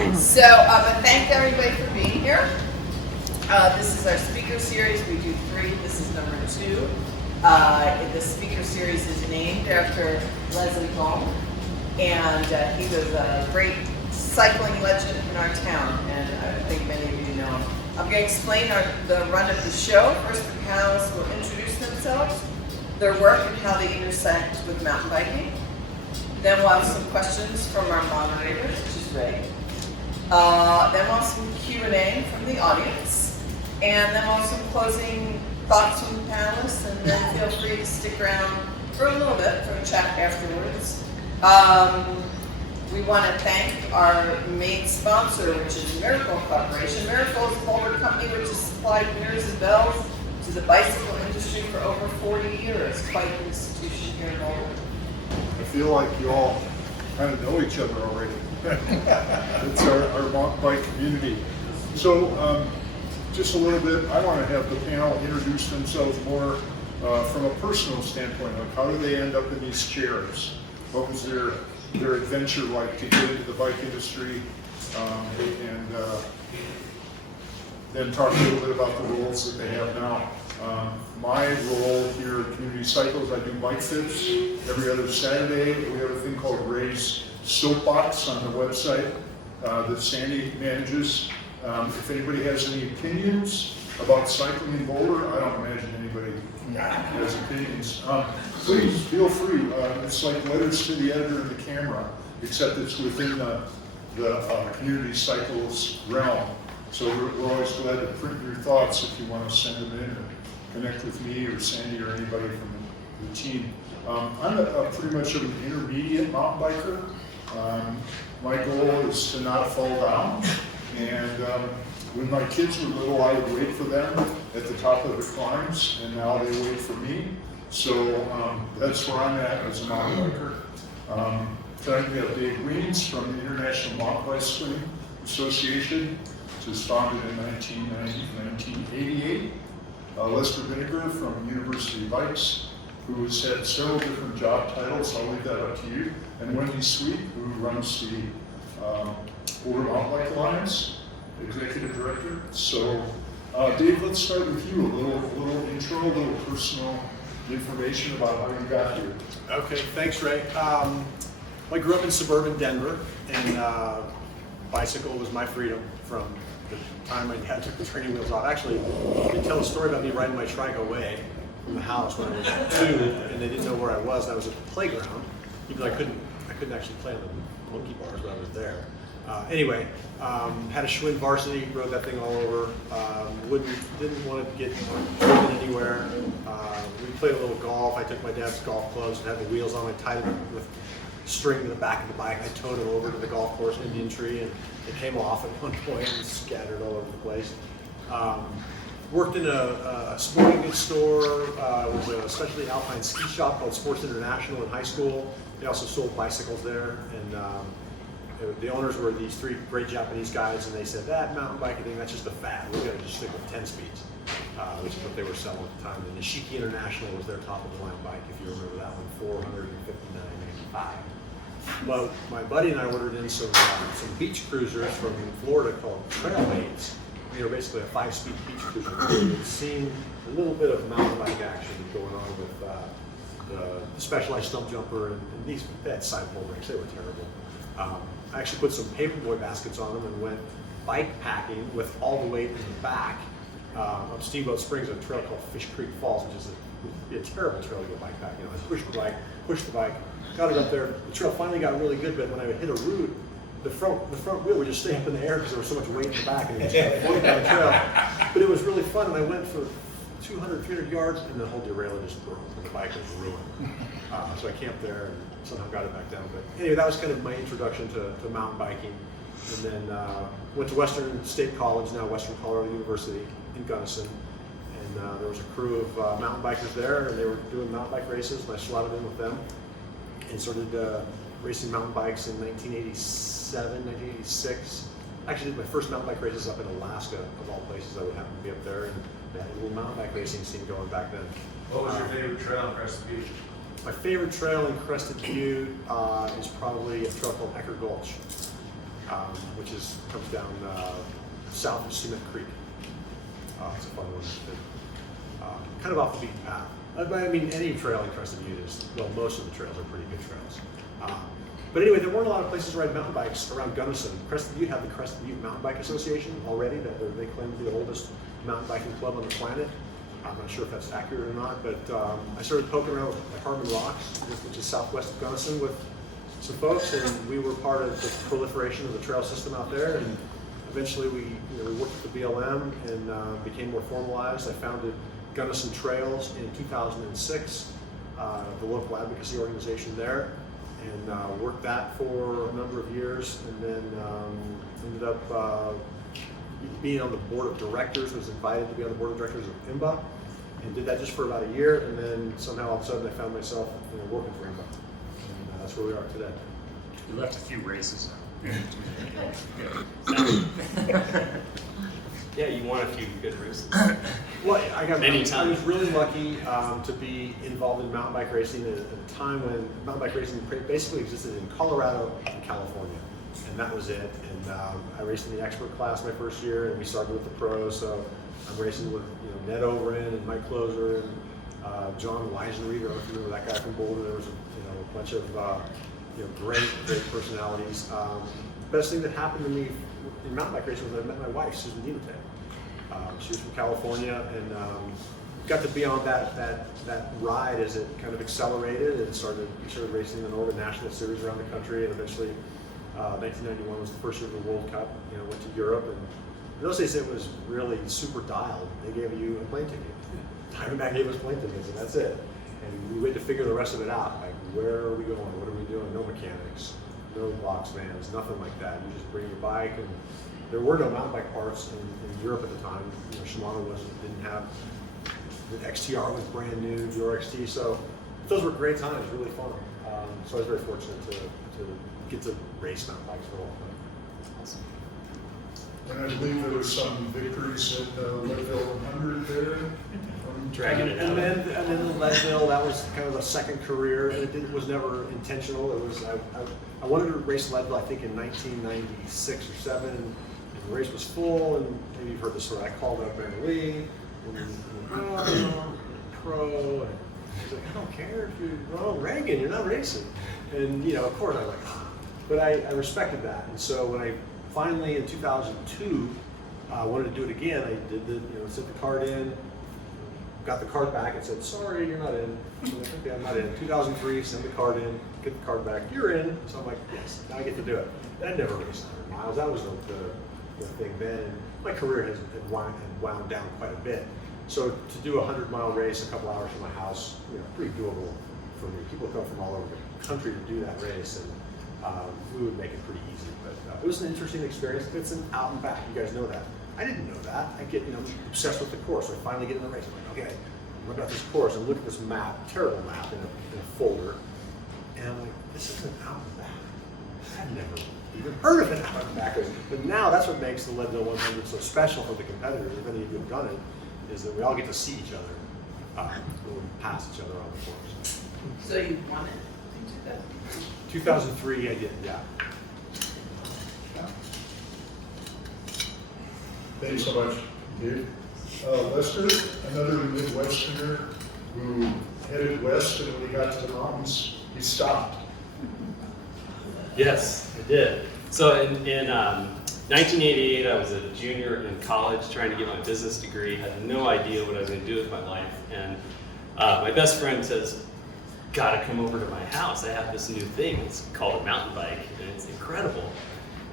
But thank everybody for being here. This is our speaker series. We do 3. This is number 2. The speaker series is named after Leslie Bohm, and he was a great cycling legend in our town, and I think many of you know him. I'm going to explain the run of the show. First, the panelists will introduce themselves, their work, and how they intersect with mountain biking. Then we'll have some questions from our moderator, which is Ray. Then we'll have some Q&A from the audience. And then we'll have some closing thoughts from the panelists, and then feel free to stick around for a little bit for a chat afterwards. We want to thank our main sponsor, which is Miracle Corporation. Miracle is a Boulder company which has supplied mirrors and bells to the bicycle industry for over 40 years. Quite an institution here in Boulder. I feel like you all kind of know each other already. It's our mountain bike community. So just a little bit, I want to have the panel introduce themselves more from a personal standpoint. Like, how do they end up in these chairs? What was their adventure like to get into the bike industry? And then talk a little bit about the roles that they have now. My role here at Community Cycles, I do bike fits every other Saturday. We have a thing called Ray's Soapbox on the website that Sandy manages. If anybody has any opinions about cycling in Boulder, I don't imagine anybody has opinions. Please feel free. It's like letters to the editor and the camera, except it's within the Community Cycles realm. So we're always glad to print your thoughts if you want to send them in or connect with me or Sandy or anybody from the team. I'm pretty much an intermediate mountain biker. My goal is to not fall down. And when my kids were little, I would wait for them at the top of the climbs, and now they wait for me. So that's where I'm at as a mountain biker. Tonight we have Dave Wiens from the International Mountain Bicycling Association, which was founded in 1988. Lester Binegar from University Bikes, who has had several different job titles. I'll leave that up to you. And Wendy Sweet, who runs the Boulder Mountain Bike Alliance, Executive Director. So, Dave, let's start with you. A little intro, a little personal information about how you got here. Okay, thanks, Ray. I grew up in suburban Denver, and bicycle was my freedom from the time my dad took the training wheels off. Actually, they tell a story about me riding my trike away from the house when I was 2, and they didn't know where I was, and I was at the playground. Even though I couldn't actually play on the monkey bars when I was there. Anyway, had a Schwinn varsity, rode that thing all over. Didn't want to get driven anywhere. We played a little golf. I took my dad's golf clubs and had the wheels on. I tied it with string to the back of the bike. I towed it over to the golf course, Indian tree, and it came off at one point and scattered all over the place. Worked in a sporting goods store. It was a specialty alpine ski shop called Sports International in high school. They also sold bicycles there, and the owners were these 3 great Japanese guys, and they said, that mountain biking thing, that's just a fad. We're going to just stick with 10 speeds, which is what they were selling at the time. And the Nishiki International was their top of the line bike, if you remember that one, $459.95. Well, my buddy and I ordered in some beach cruisers from Florida called Trailblades. They were basically a 5-speed beach cruiser. We've seen a little bit of mountain bike action going on with the Specialized stump jumper and these bad side pole brakes. They were terrible. I actually put some paperboy baskets on them and went bike packing with all the weight in the back up Steamboat Springs on a trail called Fish Creek Falls, which is a terrible trail to go bike packing on. I pushed the bike, got it up there. The trail finally got really good, but when I would hit a root, the front wheel would just stay up in the air because there was so much weight in the back, and it was just kind of floating down the trail. But it was really fun, and I went for 200, 300 yards, and the whole derailleur just broke, and the bike was ruined. So I camped there and somehow got it back down. But anyway, that was kind of my introduction to mountain biking. And then went to Western State College, now Western Colorado University in Gunnison. And there was a crew of mountain bikers there, and they were doing mountain bike races, and I slotted in with them and started racing mountain bikes in 1987, 1986. I actually did my first mountain bike races up in Alaska, of all places. I would happen to be up there, and they had a little mountain bike racing scene going back then. What was your favorite trail in Crested Butte? My favorite trail in Crested Butte is probably a trail called Ecker Gulch. which comes down south of Cement Creek. It's a fun one. Kind of off the beaten path. I mean, any trail in Crested Butte is, well, most of the trails are pretty good trails. But anyway, there weren't a lot of places to ride mountain bikes around Gunnison. Crested Butte had the Crested Butte Mountain Bike Association already. That they claim to be the oldest mountain biking club on the planet. I'm not sure if that's accurate or not, but I started poking around at Harmon Rocks, which is southwest of Gunnison, with some folks, and we were part of the proliferation of the trail system out there. And eventually, we worked with the BLM and became more formalized. I founded Gunnison Trails in 2006, the local advocacy organization there, and worked that for a number of years, and then ended up being on the board of directors, was invited to be on the board of directors of IMBA, and did that just for about a year, and then somehow all of a sudden I found myself working for IMBA, and that's where we are today. You left a few races out. Yeah, you won a few good races. Well, I was really lucky to be involved in mountain bike racing at a time when mountain bike racing basically existed in Colorado and California, and that was it. And I raced in the expert class my first year, and we started with the pros. So I'm racing with Ned Overend and Mike Closer and John Weisenreeder. I don't know if you remember that guy from Boulder. There was a bunch of great personalities. Best thing that happened to me in mountain bike racing was I met my wife, Susan Dimate. She was from California, and got to be on that ride as it kind of accelerated, and we started racing in the Northern National Series around the country, and eventually 1991 was the first year of the World Cup. Went to Europe, and in those days it was really super dialed. They gave you a plane ticket. Diamondback gave us plane tickets, and that's it. And we had to figure the rest of it out. Like, where are we going? What are we doing? No mechanics, no box vans, nothing like that. You just bring your bike, and there were no mountain bike parts in Europe at the time. Shimano didn't have, the XTR was brand new, the RXT, so those were great times, really fun. So I was very fortunate to get to race mountain bikes for a long time. Awesome. And I believe there were some victories at Leadville 100 there. Dragging it And out. then the Leadville, that was kind of a second career. It was never intentional. It was I wanted to race Leadville, I think in 1996 or 7, and the race was full. And maybe you've heard this story. I called up Brandon Lee, and pro. And he's like, I don't care if you're Reagan, you're not racing. And of course I was like, but I respected that. And so when I finally in 2002 wanted to do it again, I did sent the card in. Got the card back and said, sorry, you're not in. I'm like, okay, I'm not in. 2003, send the card in, get the card back, you're in. So I'm like, yes, now I get to do it. And I never raced 100 miles. That was the thing then. And my career had wound down quite a bit. So to do a 100-mile race a couple hours from my house, pretty doable for me. People come from all over the country to do that race, and we would make it pretty easy. But it was an interesting experience. It's an out and back. You guys know that. I didn't know that. I get obsessed with the course. So I finally get in the race. I'm like, okay, what about this course? And look at this map, terrible map in a folder. And I'm like, this is an out and back. I've never even heard of an out and back. But now that's what makes the Leadville 100 so special for the competitors, if any of you have done it, is that we all get to see each other when we pass each other on the course. So you won it in 2003, I did, yeah. Thanks so much, Dave. Lester, another Midwesterner who headed west, and when he got to the mountains, he stopped. Yes, I did. So in 1988, I was a junior in college trying to get my business degree. Had no idea what I was going to do with my life. And my best friend says, gotta come over to my house. I have this new thing. It's called a mountain bike, and it's incredible.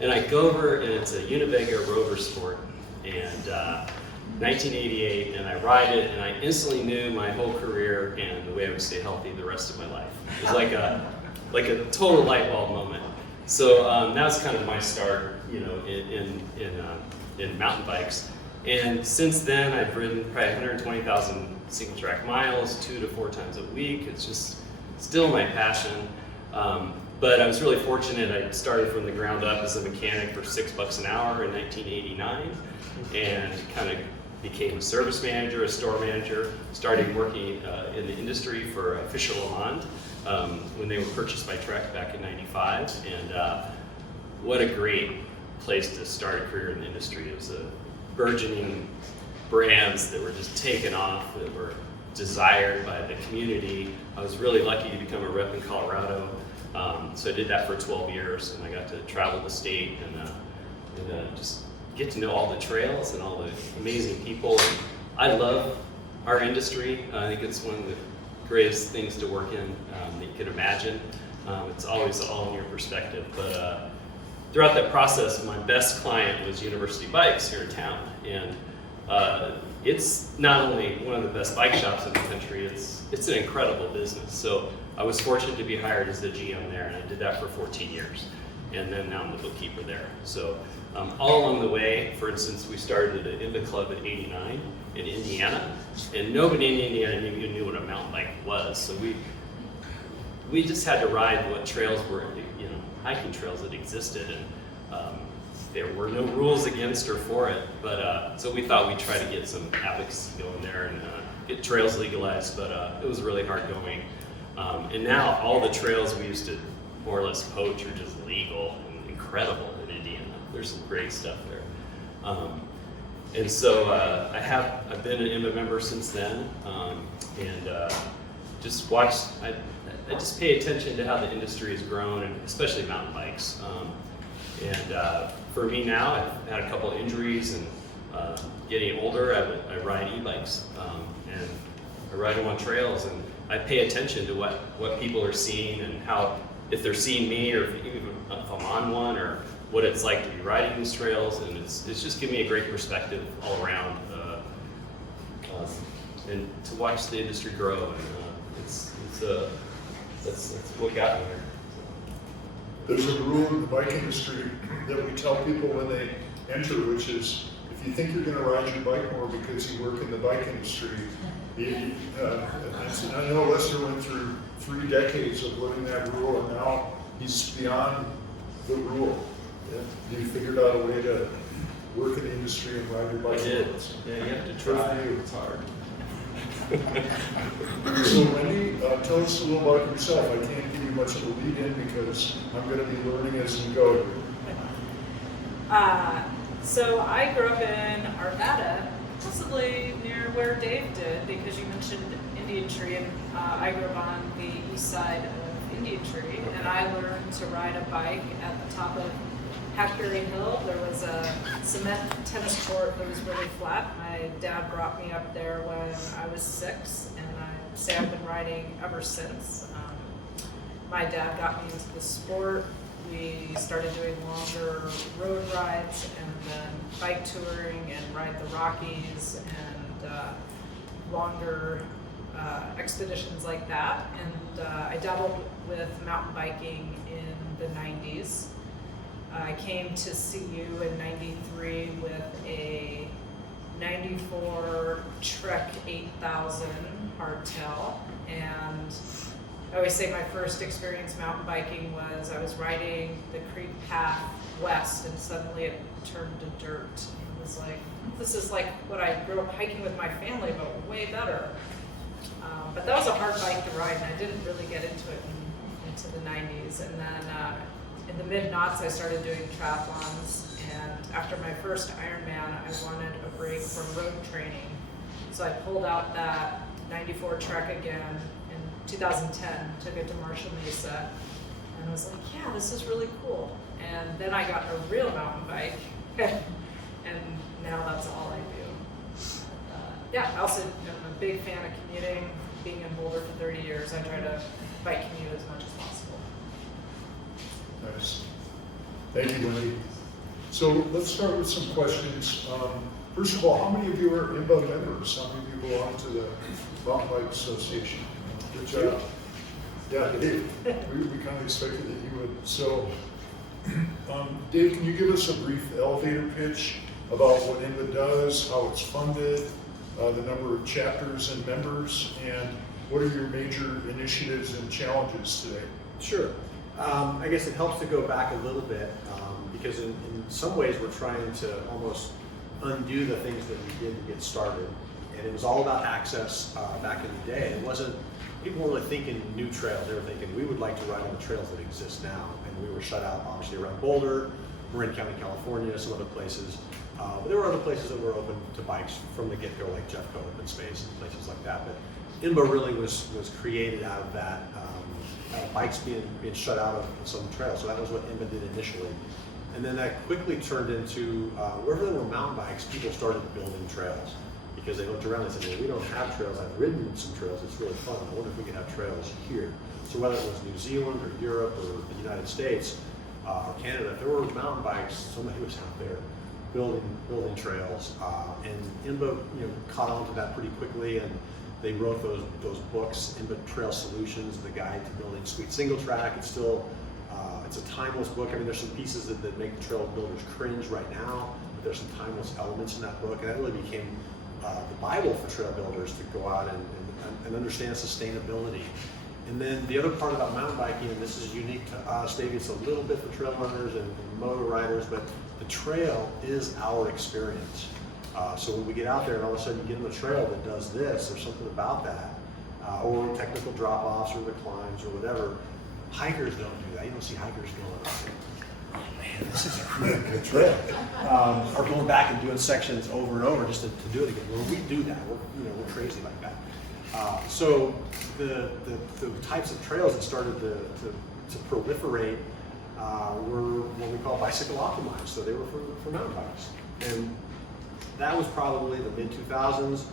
And I go over, and it's a Unibaga Rover Sport. And 1988, and I ride it, and I instantly knew my whole career and the way I would stay healthy the rest of my life. It was like a total light bulb moment. So that was kind of my start, in mountain bikes. And since then, I've ridden probably 120,000 single track miles, 2 to 4 times a week. It's just still my passion. But I was really fortunate. I started from the ground up as a mechanic for $6 an hour in 1989, and kind of became a service manager, a store manager, started working in the industry for Fisher Lamond when they were purchased by Trek back in '95. And what a great place to start a career in the industry. It was a burgeoning brands that were just taking off, that were desired by the community. I was really lucky to become a rep in Colorado. So I did that for 12 years, and I got to travel the state and just get to know all the trails and all the amazing people. And I love our industry. I think it's one of the greatest things to work in that you can imagine. It's always all in your perspective. But throughout that process, my best client was University Bikes here in town. And it's not only one of the best bike shops in the country, it's an incredible business. So I was fortunate to be hired as the GM there, and I did that for 14 years. And then now I'm the bookkeeper there. So all along the way, for instance, we started an IMBA club in '89 in Indiana, and nobody in Indiana even knew what a mountain bike was. So we just had to ride what trails were, hiking trails that existed, and there were no rules against or for it. But so we thought we'd try to get some advocacy going there and get trails legalized, but it was really hard going. And now all the trails we used to more or less poach are just legal and incredible in Indiana. There's some great stuff there. And so I've been an IMBA member since then, and just watched, I just pay attention to how the industry has grown, and especially mountain bikes. For me now, I've had a couple injuries, and getting older, I ride e-bikes, and I ride them on trails, and I pay attention to what people are seeing and how, if they're seeing me, or if I'm on one, or what it's like to be riding these trails, and it's just given me a great perspective all around, and to watch the industry grow, and that's what got me here. There's a rule in the bike industry that we tell people when they enter, which is, if you think you're going to ride your bike more because you work in the bike industry, I know Lester went through 3 decades of living that rule, and now he's beyond the rule. You figured out a way to work in the industry and ride your bike. I did. Yeah, you have to try. It's hard. So Wendy, tell us a little about yourself. I can't give you much of a lead in because I'm going to be learning as we go. So I grew up in Arvada, possibly near where Dave did, because you mentioned Indian Tree, and I grew up on the east side of Indian Tree, and I learned to ride a bike at the top of Hackberry Hill. There was a cement tennis court that was really flat. My dad brought me up there when I was 6, and I say I've been riding ever since. My dad got me into the sport. We started doing longer road rides, and then bike touring, and ride the Rockies, and longer expeditions like that. And I dabbled with mountain biking in the 90s. I came to CU in 93 with a 94 Trek 8000 hardtail, and I always say my first experience mountain biking was I was riding the creek path west, and suddenly it turned to dirt. It was like, this is like what I grew up hiking with my family, but way better. But that was a hard bike to ride, and I didn't really get into it into the 90s. And then in the mid-noughts, I started doing triathlons, and after my first Ironman, I wanted a break from road training. So I pulled out that 94 Trek again in 2010, took it to Marshall Mesa, and I was like, yeah, this is really cool. And then I got a real mountain bike, and now that's all I do. Yeah, I also am a big fan of commuting. Being in Boulder for 30 years, I try to bike commute as much as possible. Nice. Thank you, Wendy. So let's start with some questions. First of all, how many of you are IMBA members? How many of you belong to the Mountain Bike Association? Good job. Yeah, Dave, we kind of expected that you would. So, Dave, can you give us a brief elevator pitch about what IMBA does, how it's funded, the number of chapters and members, and what are your major initiatives and challenges today? Sure. I guess it helps to go back a little bit because in some ways we're trying to almost undo the things that we did to get started. And it was all about access back in the day. It wasn't, people weren't really thinking new trails. They were thinking we would like to ride on the trails that exist now. And we were shut out obviously around Boulder. Marin County, California, some other places. But there were other places that were open to bikes from the get-go, like Jeffco Open Space and places like that. But IMBA really was created out of that, bikes being shut out of some trails. So that was what IMBA did initially. And then that quickly turned into, wherever there were mountain bikes, people started building trails. Because they looked around and said, well, we don't have trails. I've ridden some trails. It's really fun. I wonder if we could have trails here. So whether it was New Zealand or Europe or the United States or Canada, if there were mountain bikes, somebody was out there building trails. And IMBA, caught on to that pretty quickly, and they wrote those books, IMBA Trail Solutions, the guide to building sweet single track. It's still, it's a timeless book. I mean, there's some pieces that make the trail builders cringe right now, but there's some timeless elements in that book, and that really became the Bible for trail builders to go out and understand sustainability. And then the other part about mountain biking, and this is unique to us, maybe it's a little bit for trail runners and motor riders, but the trail is our experience. So when we get out there and all of a sudden you get on a trail that does this or something about that, or technical drop-offs or the climbs or whatever, hikers don't do that. You don't see hikers going, oh man, this is a really good trail. Or going back and doing sections over and over just to do it again. Well, we do that. We're crazy like that. So the types of trails that started to proliferate were what we call bicycle optimized. So they were for mountain bikes. And that was probably the mid-2000s.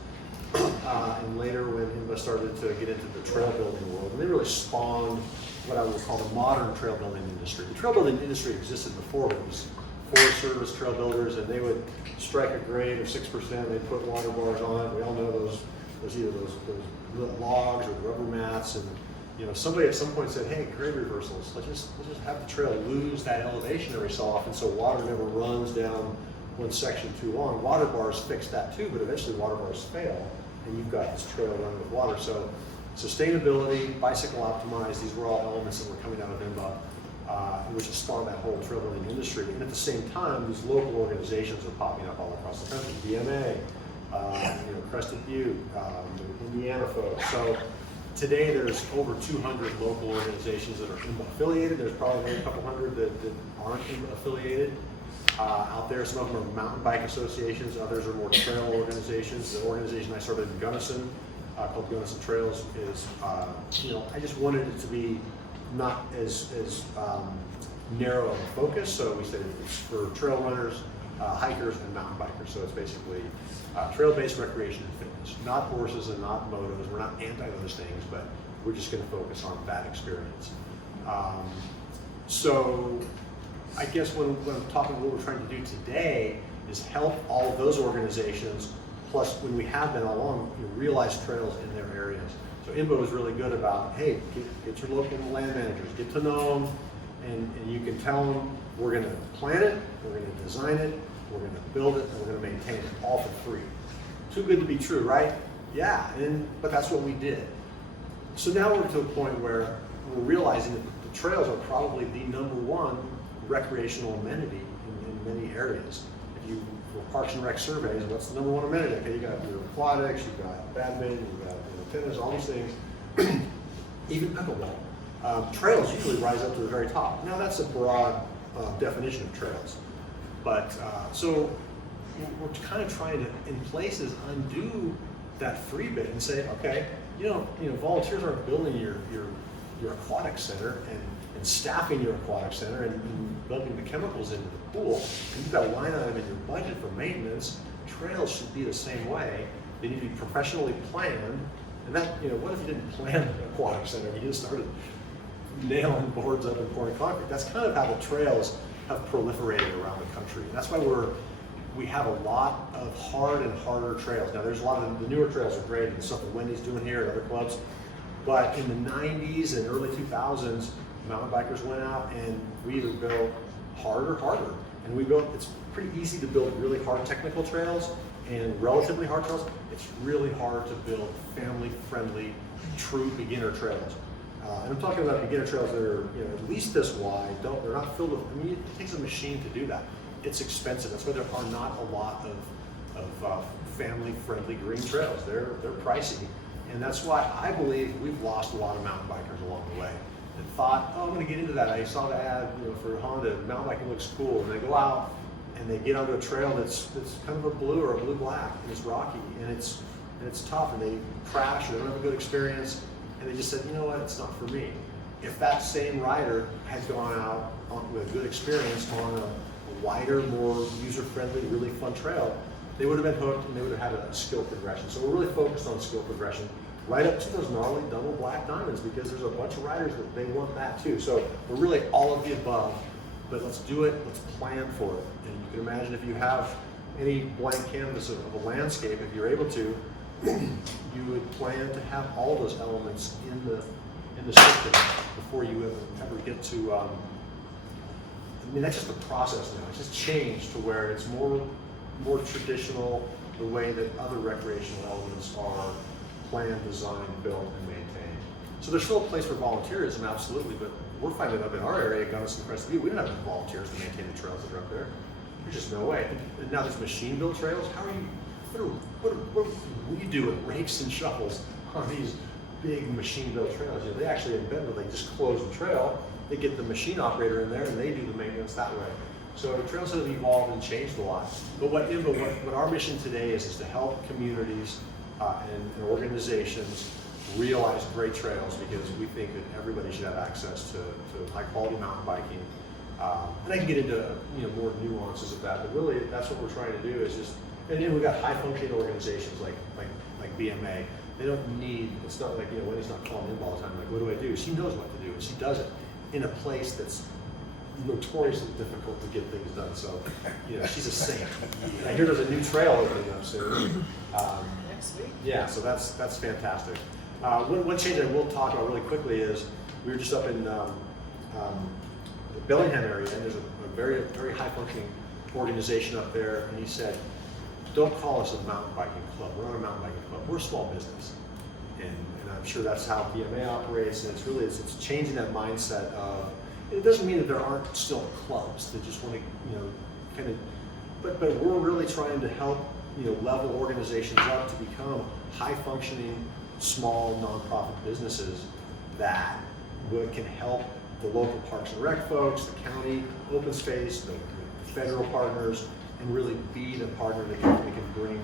And later when IMBA started to get into the trail building world, and they really spawned what I would call the modern trail building industry. The trail building industry existed before. It was Forest Service trail builders, and they would strike a grade of 6%. They'd put water bars on it. We all know those either those little logs or the rubber mats, and somebody at some point said, "Hey, grade reversals. Let's just have the trail lose that elevation every so often, so water never runs down one section too long." Water bars fix that too, but eventually water bars fail, and you've got this trail running with water. So sustainability, bicycle optimized, these were all elements that were coming out of IMBA, which has spawned that whole trail building industry. And at the same time, these local organizations are popping up all across the country. BMA, Crested Butte, Indiana folks. So today there's over 200 local organizations that are IMBA affiliated. There's probably a couple hundred that aren't IMBA affiliated out there. Some of them are mountain bike associations, others are more trail organizations. The organization I started in Gunnison, called Gunnison Trails, is, I just wanted it to be not as narrow of a focus, so we said it's for trail runners, hikers, and mountain bikers. So it's basically trail-based recreation and fitness, not horses and not motos. We're not anti those things, but we're just going to focus on that experience. So I guess when I'm talking, what we're trying to do today is help all of those organizations, plus when we have been all along, realize trails in their areas. So IMBA was really good about, hey, get your local land managers, get to know them, and you can tell them, we're going to plan it, we're going to design it, we're going to build it, and we're going to maintain it, all for free. Too good to be true, right? Yeah, but that's what we did. So now we're to a point where we're realizing that the trails are probably the #1 recreational amenity in many areas. If you, for Parks and Rec surveys, what's the #1 amenity? Okay, you got your aquatics, you've got badminton, you've got tennis, all these things, even pickleball. Trails usually rise up to the very top. Now that's a broad definition of trails. But so we're kind of trying to, in places, undo that free bit and say, okay, volunteers aren't building your aquatic center and staffing your aquatic center and building the chemicals into the pool. And you've got a line item in your budget for maintenance. Trails should be the same way. They need to be professionally planned. And that, what if you didn't plan an aquatic center? You just started nailing boards up and pouring concrete. That's kind of how the trails have proliferated around the country. And that's why we have a lot of hard and harder trails. Now there's a lot of the newer trails are great, and stuff that Wendy's doing here and other clubs. But in the 90s and early 2000s, mountain bikers went out and we either built harder. And it's pretty easy to build really hard technical trails and relatively hard trails. It's really hard to build family-friendly, true beginner trails. And I'm talking about beginner trails that are at least this wide. They're not filled with, it takes a machine to do that. It's expensive. That's why there are not a lot of family-friendly green trails. They're pricey. And that's why I believe we've lost a lot of mountain bikers along the way. and thought, oh, I'm going to get into that. I saw the ad, for Honda, mountain biking looks cool, and they go out and they get onto a trail that's kind of a blue or a blue-black, and it's rocky, and it's tough, and they crash, or they don't have a good experience, and they just said, you know what, it's not for me. If that same rider had gone out with a good experience on a wider, more user-friendly, really fun trail, they would have been hooked, and they would have had a skill progression. So we're really focused on skill progression, right up to those gnarly double black diamonds, because there's a bunch of riders that they want that too. So we're really all of the above, but let's do it, let's plan for it. And you can imagine if you have any blank canvas of a landscape, if you're able to, you would plan to have all those elements in the system before you ever get to, I mean, that's just the process now. It's just changed to where it's more traditional, the way that other recreational elements are planned, designed, built, and maintained. So there's still a place for volunteerism, absolutely, but we're finding up in our area, Gunnison, Crested Butte, we don't have any volunteers to maintain the trails that are up there. There's just no way. And now there's machine-built trails. How are you, what do we do with rakes and shovels on these big machine-built trails? They actually in Bentonville, they just close the trail, they get the machine operator in there, and they do the maintenance that way. So trails have evolved and changed a lot. But what our mission today is to help communities and organizations realize great trails, because we think that everybody should have access to high-quality mountain biking. And I can get into more nuances of that, but really that's what we're trying to do is just, and we've got high-functioning organizations like BMA. They don't need, it's not like, Wendy's not calling in all the time, like, what do I do? She knows what to do, and she does it in a place that's notoriously difficult to get things done. So, she's a saint. And I hear there's a new trail opening up soon. Next week. Yeah, so that's fantastic. One change I will talk about really quickly is we were just up in the Bellingham area, and there's a very, very high-functioning organization up there, and he said, don't call us a mountain biking club. We're not a mountain biking club. We're a small business. And I'm sure that's how BMA operates, and it's changing that mindset of, it doesn't mean that there aren't still clubs that just want to, but we're really trying to help, level organizations up to become high-functioning, small, nonprofit businesses that can help the local Parks and Rec folks, the county, open space, the federal partners, and really be the partner that can bring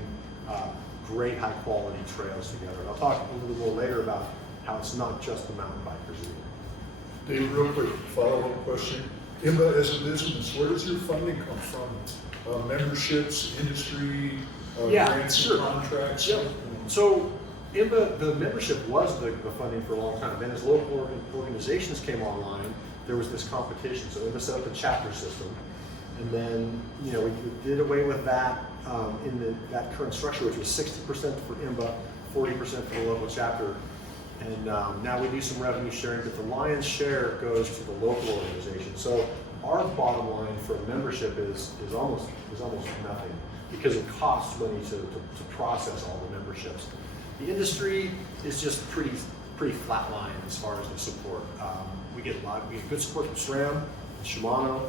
great high-quality trails together. And I'll talk a little more later about how it's not just the mountain bikers either. Dave, real quick follow-up question. IMBA as a business, where does your funding come from? Memberships, industry, grants sure. and contracts? Yep. So IMBA, the membership was the funding for a long time. Then as local organizations came online, there was this competition. So IMBA set up a chapter system. And then, we did away with that in that current structure, which was 60% for IMBA, 40% for the local chapter. And now we do some revenue sharing, but the lion's share goes to the local organization. So our bottom line for a membership is almost nothing, because it costs money to process all the memberships. The industry is just pretty flatline as far as the support. We get good support from SRAM and Shimano,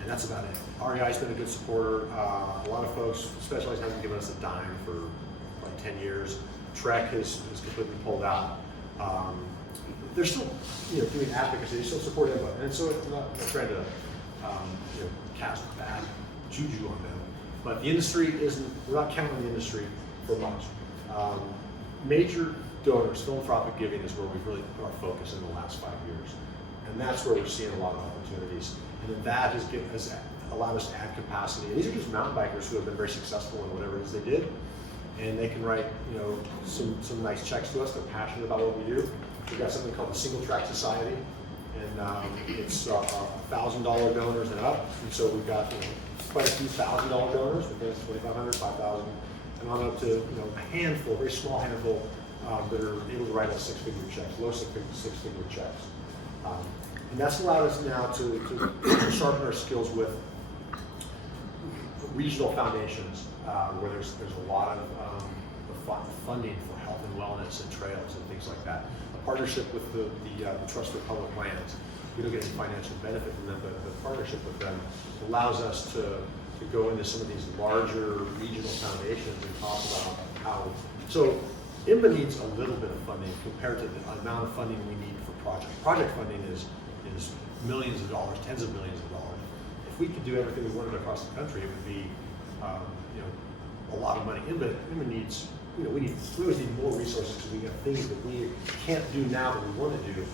and that's about it. REI's been a good supporter. A lot of folks, Specialized hasn't given us a dime for like 10 years. Trek has completely pulled out. They're still, doing advocacy. They still support IMBA, and so I'm not trying to, cast bad juju on them. But the industry we're not counting on the industry for much. Major donors, philanthropic giving is where we've really put our focus in the last 5 years, and that's where we're seeing a lot of opportunities. And then that has allowed us to add capacity. And these are just mountain bikers who have been very successful in whatever it is they did. And they can write, some nice checks to us. They're passionate about what we do. We've got something called the Single Track Society, and it's $1,000 donors and up. And so we've got quite a few $1,000 donors, within $2,500, $5,000, and on up to a handful, a very small handful that are able to write us six-figure checks, low six-figure checks. And that's allowed us now to sharpen our skills with regional foundations, where there's a lot of funding for health and wellness and trails and things like that. A partnership with the Trust for Public Lands. We don't get any financial benefit from them, but the partnership with them allows us to go into some of these larger regional foundations and talk about how. So IMBA needs a little bit of funding compared to the amount of funding we need for project. Project funding is millions of dollars, tens of millions of dollars. If we could do everything we wanted across the country, it would be a lot of money. IMBA needs, we always need more resources because we have things that we can't do now that we want to do.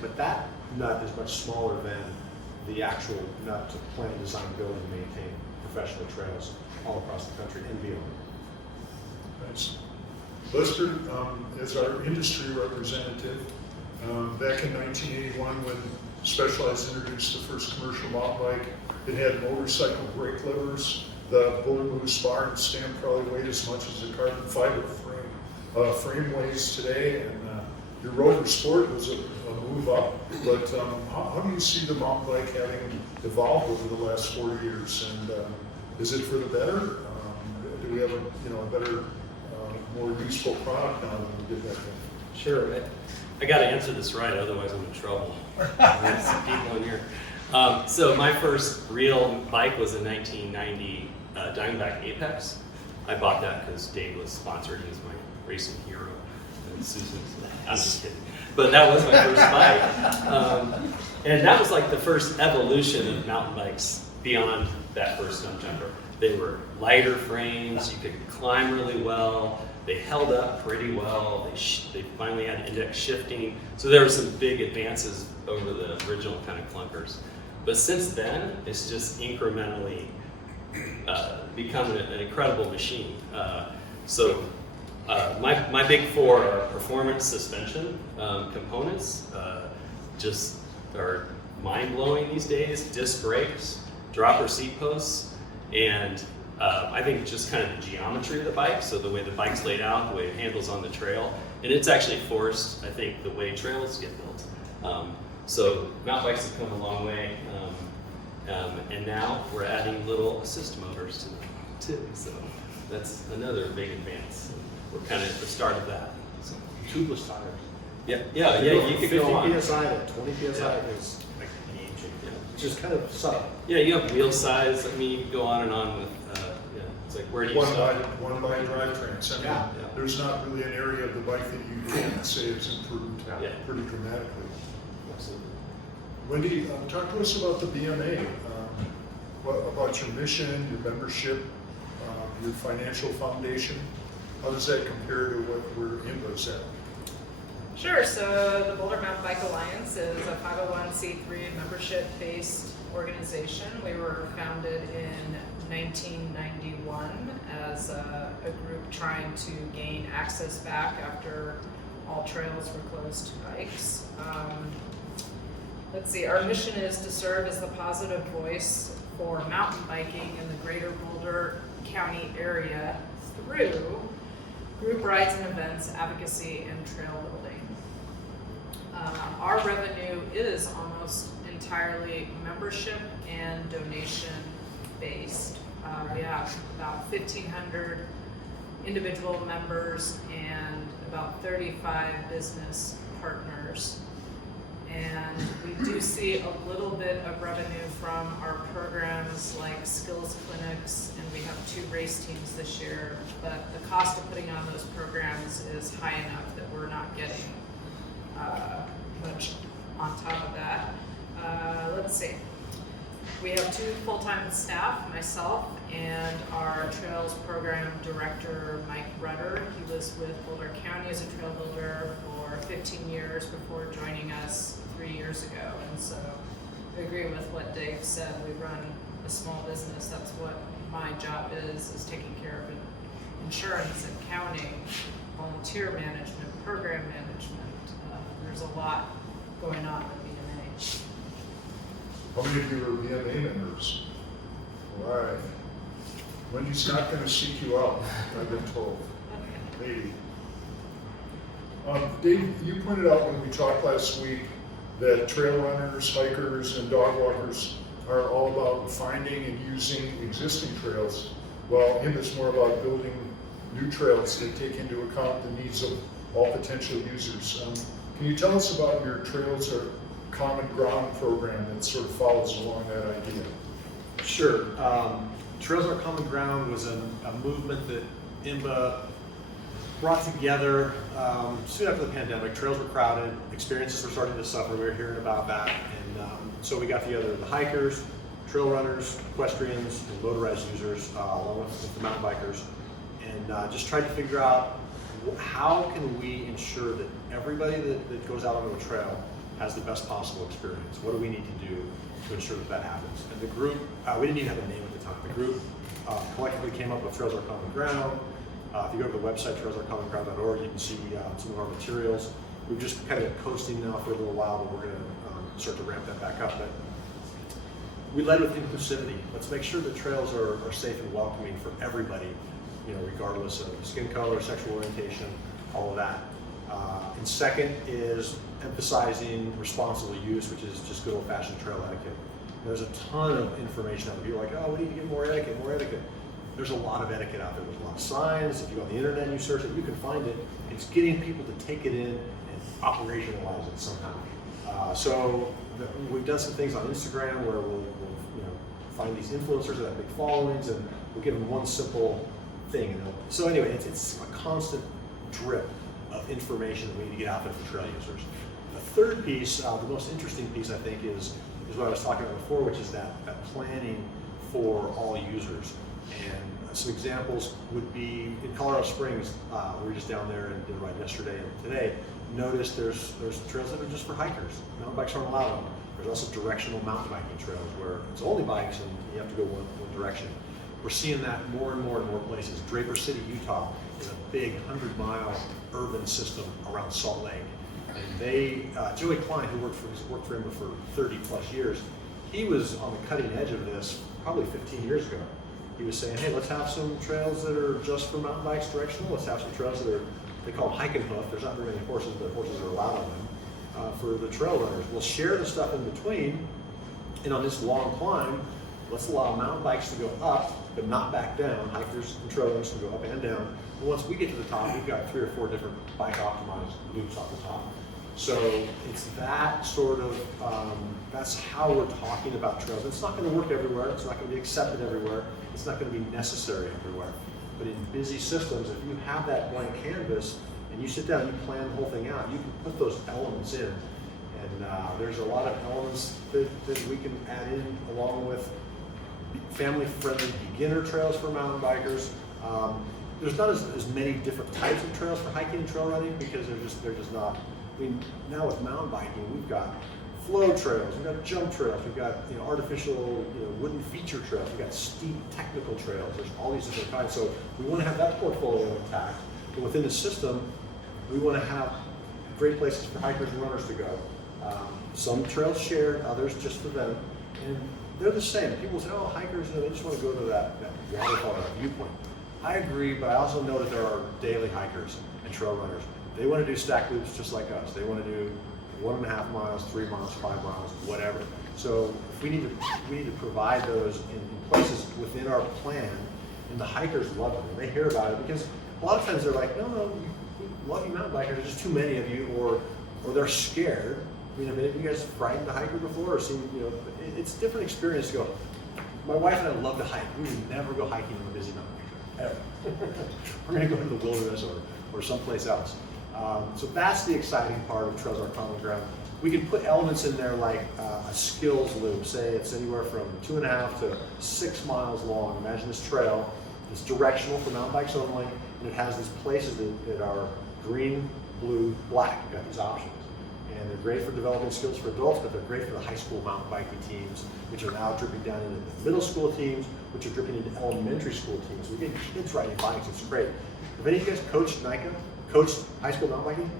But that nut is much smaller than the actual nut to plan, design, build, and maintain professional trails all across the country and beyond. Thanks. Lester, as our industry representative, back in 1981 when Specialized introduced the first commercial mountain bike, it had motorcycle brake levers. The Bull Moose bar and stand probably weighed as much as a carbon fiber frame weighs today, and your Rover Sport was a move up. But how do you see the mountain bike having evolved over the last 40 years? And is it for the better? Do we have a better, more useful product now than we did back then? Sure. I got to answer this right, otherwise I'm in trouble. There's some people in here. So my first real bike was a 1990 Diamondback Apex. I bought that because Dave was sponsored. He was my racing hero. And Susan's, I'm just kidding. But that was my first bike. And that was like the first evolution of mountain bikes beyond that first stump jumper. They were lighter frames, you could climb really well, they held up pretty well, they finally had index shifting. So there were some big advances over the original kind of clunkers. But since then, it's just incrementally become an incredible machine. My big four are performance suspension components, just are mind-blowing these days. Disc brakes, dropper seat posts, and I think just kind of the geometry of the bike, so the way the bike's laid out, the way it handles on the trail, and it's actually forced, I think, the way trails get built. So mountain bikes have come a long way, and now we're adding little assist motors to them too, so that's another big advance. We're kind of at the start of that. So. Tubeless tires. Yeah, you could go on. 50 PSI to 20 PSI is like game changing. It's just kind of subtle. Yeah, you have wheel size. I mean, you can go on and on with, it's like, where do you start? One by drivetrains. I mean, Yeah. there's not really an area of the bike that you can't say it's improved pretty dramatically. Absolutely. Wendy, talk to us about the BMA. About your mission, your membership, your financial foundation. How does that compare to where IMBA's at? Sure, so the Boulder Mountain Bike Alliance is a 501c3 membership-based organization. We were founded in 1991 as a group trying to gain access back after all trails were closed to bikes. Let's see, our mission is to serve as the positive voice for mountain biking in the greater Boulder County area through group rides and events, advocacy, and trail building. Our revenue is almost entirely membership and donation based. We have about 1,500 individual members and about 35 business partners. And we do see a little bit of revenue from our programs like skills clinics, and we have 2 race teams this year, but the cost of putting on those programs is high enough that we're not getting much on top of that. Let's see. We have 2 full-time staff, myself and our Trails Program Director, Mike Rudder. He was with Boulder County as a trail builder for 15 years before joining us 3 years ago. And so I agree with what Dave said. We run a small business. That's what my job is taking care of insurance, accounting, volunteer management, program management. There's a lot going on with BMA. How many of you are BMA members? All right. Wendy's not going to seek you out, I've been told. Maybe. Dave, you pointed out when we talked last week that trail runners, hikers, and dog walkers are all about finding and using existing trails, while IMBA's more about building new trails that take into account the needs of all potential users. Can you tell us about your Trails or Common Ground program that sort of follows along that idea? Sure. Trails Are Common Ground was a movement that IMBA brought together soon after the pandemic. Trails were crowded, experiences were starting to suffer. We were hearing about that, and so we got together the hikers, trail runners, equestrians, and motorized users, along with the mountain bikers, and just tried to figure out how can we ensure that everybody that goes out on the trail has the best possible experience. What do we need to do to ensure that that happens? And the group, we didn't even have a name at the time. The group collectively came up with Trails Are Common Ground. If you go to the website, trailsarecommon.org, you can see some of our materials. We've just kind of coasting now for a little while, but we're going to start to ramp that back up. But we led with inclusivity. Let's make sure that trails are safe and welcoming for everybody, regardless of skin color, sexual orientation, all of that. And second is emphasizing responsible use, which is just good old-fashioned trail etiquette. There's a ton of information out there. People are like, oh, we need to get more etiquette, more etiquette. There's a lot of etiquette out there. There's a lot of signs. If you go on the internet and you search it, you can find it. It's getting people to take it in and operationalize it somehow. We've done some things on Instagram where we'll find these influencers that have big followings, and we'll give them one simple thing. So anyway, it's a constant drip of information that we need to get out there for trail users. The third piece, the most interesting piece, I think, is what I was talking about before, which is that planning for all users. And some examples would be in Colorado Springs. We were just down there and did a ride yesterday and today. Notice there's trails that are just for hikers. Mountain bikes aren't allowed on them. There's also directional mountain biking trails where it's only bikes and you have to go one direction. We're seeing that more and more places. Draper City, Utah is a big 100-mile urban system around Salt Lake. And Joey Klein, who worked for him for 30 plus years, he was on the cutting edge of this probably 15 years ago. He was saying, hey, let's have some trails that are just for mountain bikes directional. Let's have some trails that they call them hike and hoof. There's not very many horses, but horses are allowed on them. For the trail runners, we'll share the stuff in between. And on this long climb, let's allow mountain bikes to go up, but not back down. Hikers and trail runners can go up and down. And once we get to the top, we've got 3 or 4 different bike optimized loops off the top. So it's that sort of, that's how we're talking about trails. It's not going to work everywhere. It's not going to be accepted everywhere. It's not going to be necessary everywhere. But in busy systems, if you have that blank canvas and you sit down and you plan the whole thing out, you can put those elements in. And there's a lot of elements that we can add in along with family-friendly beginner trails for mountain bikers. There's not as many different types of trails for hiking and trail running because they're just not. I mean, now with mountain biking, we've got flow trails, we've got jump trails, we've got artificial wooden feature trails, we've got steep technical trails. There's all these different kinds. So we want to have that portfolio intact. But within the system, we want to have great places for hikers and runners to go. Some trails shared, others just for them. And they're the same. People say, oh, hikers, they just want to go to that waterfall or that viewpoint. I agree, but I also know that there are daily hikers and trail runners. They want to do stack loops just like us. They want to do 1.5 miles, 3 miles, 5 miles, whatever. So if we need to provide those in places within our plan, and the hikers love it. And they hear about it because a lot of times they're like, no, we love you mountain bikers. There's just too many of you, or they're scared. I mean, have you guys frightened a hiker before, or seen? It's a different experience to go. My wife and I love to hike. We would never go hiking on a busy mountain ever. We're going to go to the wilderness or someplace else. So that's the exciting part of Trails Are Common Ground. We can put elements in there like a skills loop. Say it's anywhere from 2.5 to 6 miles long. Imagine this trail. It's directional for mountain bikes only, and it has these places that are green, blue, black. You've got these options. And they're great for developing skills for adults, but they're great for the high school mountain biking teams, which are now dripping down into the middle school teams, which are dripping into elementary school teams. We get kids riding bikes. It's great. If any of you guys coached NICA, coached high school mountain biking,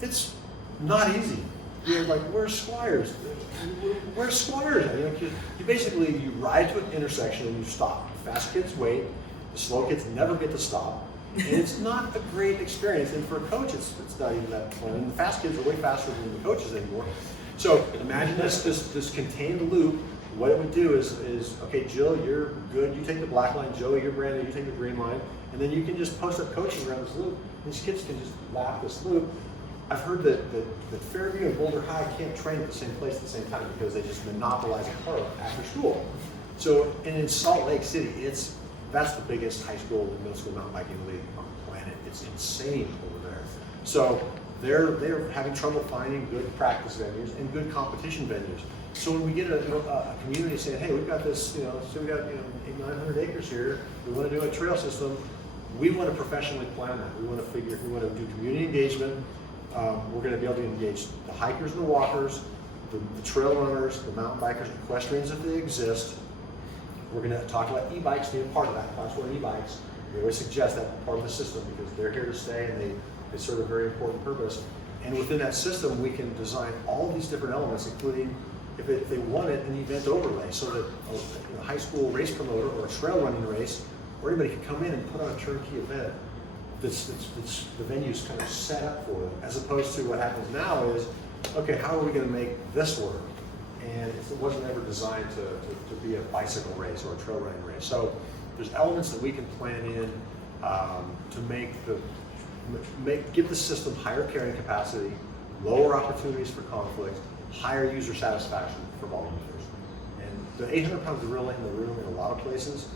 it's not easy. You're like, where's Squires? Where's Squires? You ride to an intersection and you stop. The fast kids wait. The slow kids never get to stop. And it's not a great experience. And for a coach, it's not even that fun. And the fast kids are way faster than the coaches anymore. So imagine this contained loop. What it would do is okay, Jill, you're good. You take the black line. Joey, you're Brandon. You take the green line. And then you can just post up coaching around this loop. These kids can just lap this loop. I've heard that Fairview and Boulder High can't train at the same place at the same time because they just monopolize a car after school. So, and in Salt Lake City, it's that's the biggest high school and middle school mountain biking league on the planet. It's insane over there. So they're having trouble finding good practice venues and good competition venues. So when we get a community saying, hey, we've got this, so we got 900 acres here, we want to do a trail system, we want to professionally plan that. We want to do community engagement. We're going to be able to engage the hikers and the walkers, the trail runners, the mountain bikers, equestrians if they exist. We're going to talk about e-bikes being part of that, Class 1 e-bikes. We always suggest that part of the system because they're here to stay and they serve a very important purpose. And within that system, we can design all these different elements, including if they want it, an event overlay, so that a high school race promoter or a trail running race, or anybody can come in and put on a turnkey event that's the venue's kind of set up for them, as opposed to what happens now is, okay, how are we going to make this work? And it wasn't ever designed to be a bicycle race or a trail running race. So there's elements that we can plan in to give the system higher carrying capacity, lower opportunities for conflict, higher user satisfaction for all users. And the 800-pound gorilla in the room in a lot of places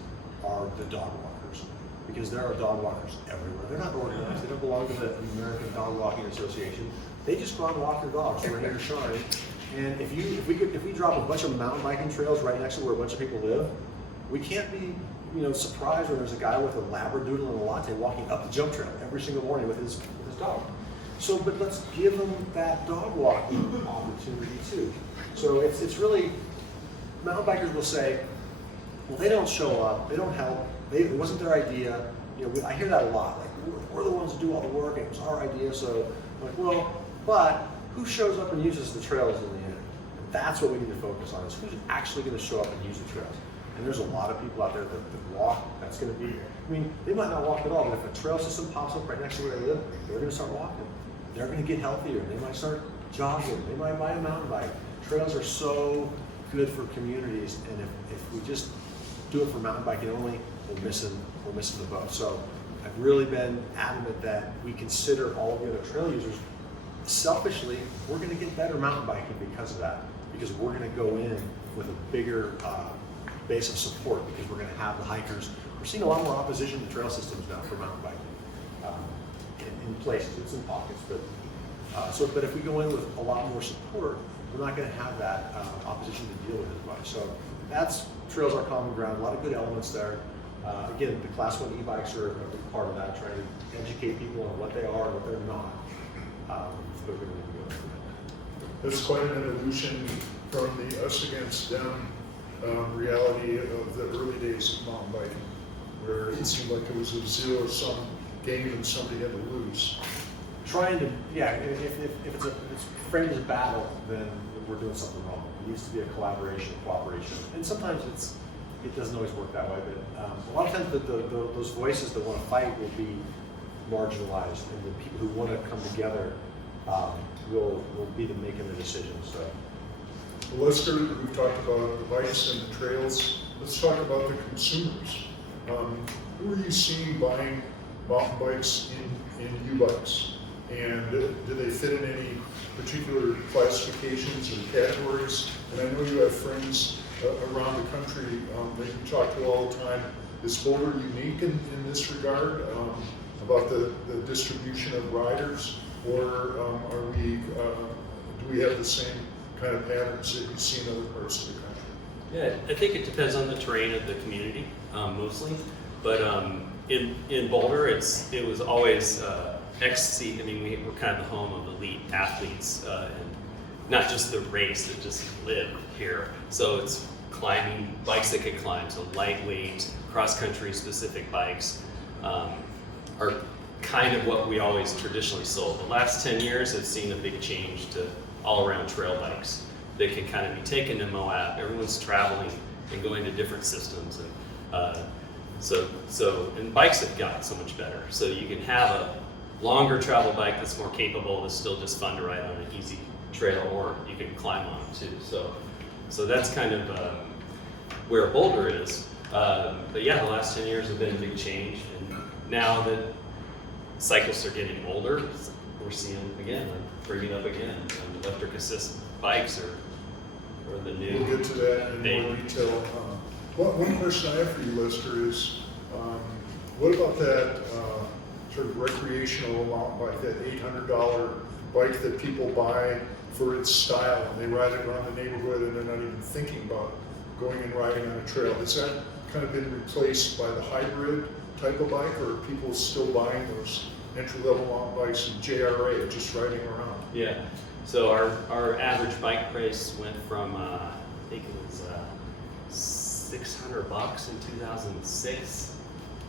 are the dog walkers, because there are dog walkers everywhere. They're not organized. They don't belong to the American Dog Walking Association. They just go out and walk their dogs, rain or shine. And if we drop a bunch of mountain biking trails right next to where a bunch of people live, we can't be surprised when there's a guy with a Labradoodle and a latte walking up the jump trail every single morning with his dog. So, but let's give them that dog walking opportunity too. So it's really, mountain bikers will say, well, they don't show up, they don't help, it wasn't their idea. I hear that a lot, like, we're the ones that do all the work, it was our idea, so I'm like, well, but who shows up and uses the trails in the end? And that's what we need to focus on, is who's actually going to show up and use the trails. And there's a lot of people out there that walk, that's going to be, they might not walk at all, but if a trail system pops up right next to where they live, they're going to start walking. They're going to get healthier, they might start jogging, they might buy a mountain bike. Trails are so good for communities, and if we just do it for mountain biking only, we're missing the boat. So I've really been adamant that we consider all of the other trail users. Selfishly, we're going to get better mountain biking because of that, because we're going to go in with a bigger base of support, because we're going to have the hikers. We're seeing a lot more opposition to trail systems now for mountain biking in places. It's in pockets, but if we go in with a lot more support, we're not going to have that opposition to deal with as much. So trails are common ground. A lot of good elements there. Again, the Class 1 e-bikes are a big part of that, trying to educate people on what they are and what they're not. But we're going to go. That's quite an evolution from the us against them reality of the early days of mountain biking, where it seemed like it was a zero-sum game and somebody had to lose. Trying to, if it's framed as a battle, then we're doing something wrong. It needs to be a collaboration, cooperation, and sometimes it doesn't always work that way. But a lot of times, those voices that want to fight will be marginalized, and the people who want to come together will be the making the decisions. So. Well, Lester, we've talked about the bikes and the trails. Let's talk about the consumers. Who are you seeing buying mountain bikes in U-bikes? And do they fit in any particular classifications or categories? And I know you have friends around the country that you talk to all the time. Is Boulder unique in this regard about the distribution of riders, or do we have the same kind of patterns that you see in other parts of the country? Yeah, I think it depends on the terrain of the community, mostly. But in Boulder, it was always ecstasy. We're kind of the home of elite athletes, and not just the race that just live here. So it's climbing, bikes that can climb, so lightweight, cross-country specific bikes are kind of what we always traditionally sold. The last 10 years have seen a big change to all-around trail bikes that can kind of be taken to Moab. Everyone's traveling and going to different systems, and and bikes have gotten so much better. So you can have a longer travel bike that's more capable, that's still just fun to ride on an easy trail, or you can climb on it too. So that's kind of where Boulder is. But yeah, the last 10 years have been a big change, and now that cyclists are getting older, we're seeing again, bringing up again, electric assist bikes are the new. We'll get to that in more detail. One question I have for you, Lester, is What about that sort of recreational mountain bike, that $800 bike that people buy for its style, and they ride it around the neighborhood and they're not even thinking about going and riding on a trail? Has that kind of been replaced by the hybrid type of bike, or are people still buying those entry-level mountain bikes in JRA, just riding around? Yeah. So our average bike price went from I think it was $600 in 2006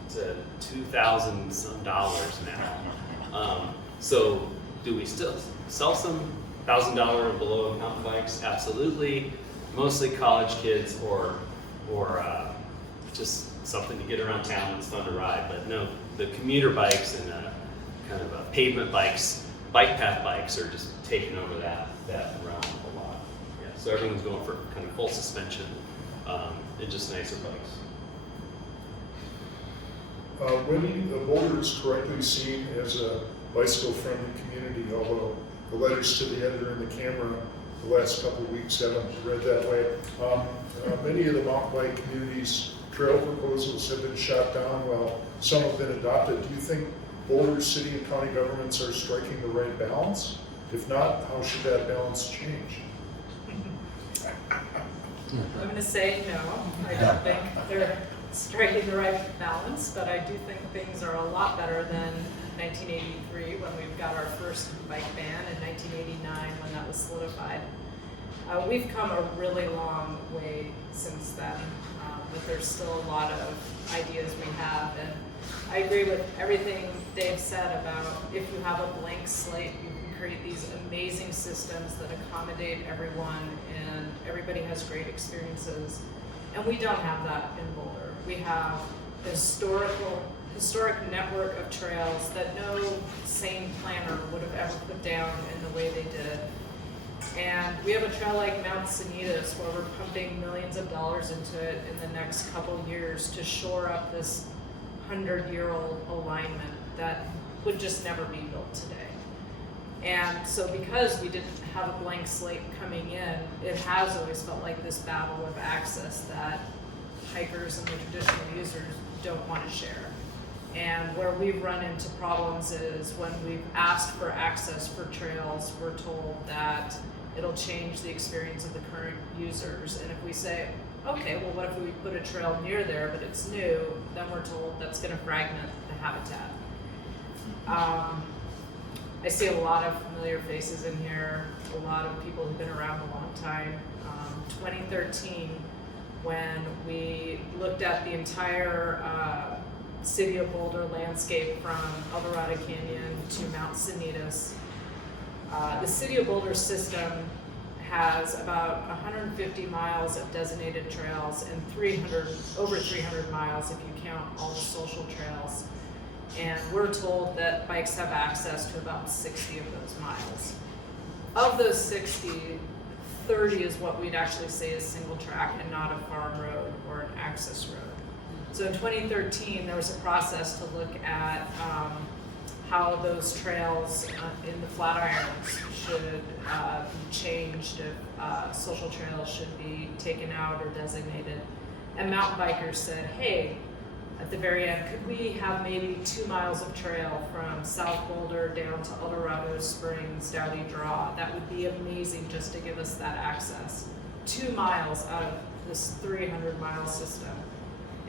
to $2,000 some dollars now. So do we still sell some $1,000 and below mountain bikes? Absolutely. Mostly college kids or just something to get around town and it's fun to ride. But no, the commuter bikes and kind of pavement bikes, bike path bikes are just taking over that realm a lot. Yeah. So everyone's going for kind of full suspension and just nicer bikes. Wendy, Boulder is correctly seen as a bicycle-friendly community, although the letters to the editor and the camera the last couple of weeks haven't read that way. Many of the mountain bike communities' trail proposals have been shot down while some have been adopted. Do you think Boulder city and county governments are striking the right balance? If not, how should that balance change? I'm going to say no. I don't think they're striking the right balance, but I do think things are a lot better than 1983 when we got our first bike ban, and 1989 when that was solidified. We've come a really long way since then, but there's still a lot of ideas we have, and I agree with everything Dave said about if you have a blank slate, you can create these amazing systems that accommodate everyone, and everybody has great experiences. And we don't have that in Boulder. We have a historic network of trails that no sane planner would have ever put down in the way they did. And we have a trail like Mount Sanitas where we're pumping millions of dollars into it in the next couple years to shore up this 100-year-old alignment that would just never be built today. And so because we didn't have a blank slate coming in, it has always felt like this battle of access that hikers and the traditional users don't want to share. And where we've run into problems is when we've asked for access for trails, we're told that it'll change the experience of the current users. And if we say, okay, well, what if we put a trail near there, but it's new, then we're told that's going to fragment the habitat. I see a lot of familiar faces in here, a lot of people who've been around a long time. 2013, when we looked at the entire city of Boulder landscape from El Dorado Canyon to Mount Sanitas, the city of Boulder system has about 150 miles of designated trails and over 300 miles if you count all the social trails. And we're told that bikes have access to about 60 of those miles. Of those 60, 30 is what we'd actually say is single track and not a farm road or an access road. So in 2013, there was a process to look at how those trails in the Flatirons should be changed, if social trails should be taken out or designated. And mountain bikers said, hey, at the very end, could we have maybe 2 miles of trail from South Boulder down to El Dorado Springs, Dowdy Draw? That would be amazing just to give us that access. 2 miles out of this 300-mile system.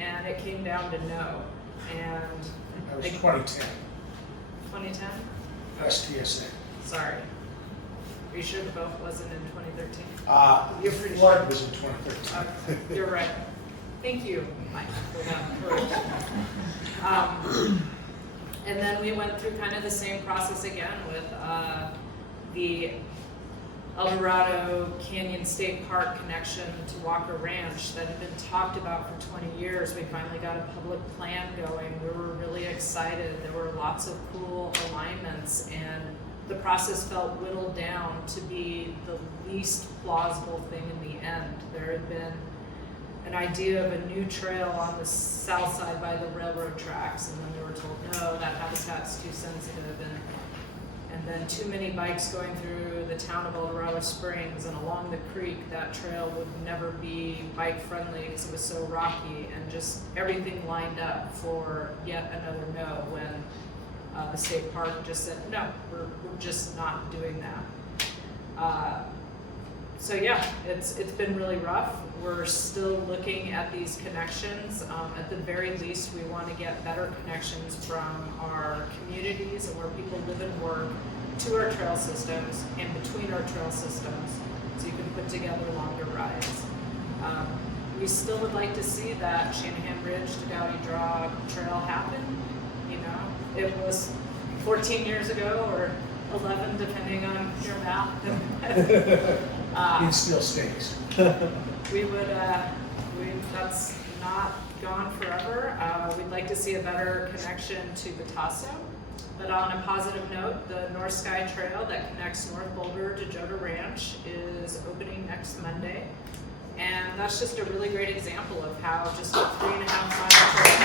And it came down to no. And That was 2010, 2010? STSA. Sorry. Are you sure the vote wasn't in 2013? You're pretty Flood sure. was in 2013. You're right. Thank you, Mike, for that. And then we went through kind of the same process again with the El Dorado Canyon State Park connection to Walker Ranch that had been talked about for 20 years. We finally got a public plan going. We were really excited. There were lots of cool alignments, and the process felt whittled down to be the least plausible thing in the end. There had been an idea of a new trail on the south side by the railroad tracks, and then they were told, no, that habitat's too sensitive. and then too many bikes going through the town of Eldorado Springs and along the creek, that trail would never be bike friendly because it was so rocky, and just everything lined up for yet another no when the state park just said, no, we're just not doing that. So yeah, it's been really rough. We're still looking at these connections. At the very least, we want to get better connections from our communities and where people live and work to our trail systems and between our trail systems, so you can put together longer rides. We still would like to see that Shanahan Ridge to Gowdy Draw trail happen. You know, it was 14 years ago or 11, depending on your math. It still stinks. We would, that's not gone forever. We'd like to see a better connection to Batasso. But on a positive note, the North Sky Trail that connects North Boulder to Joda Ranch is opening next Monday. And that's just a really great example of how just a 3.5 mile trail.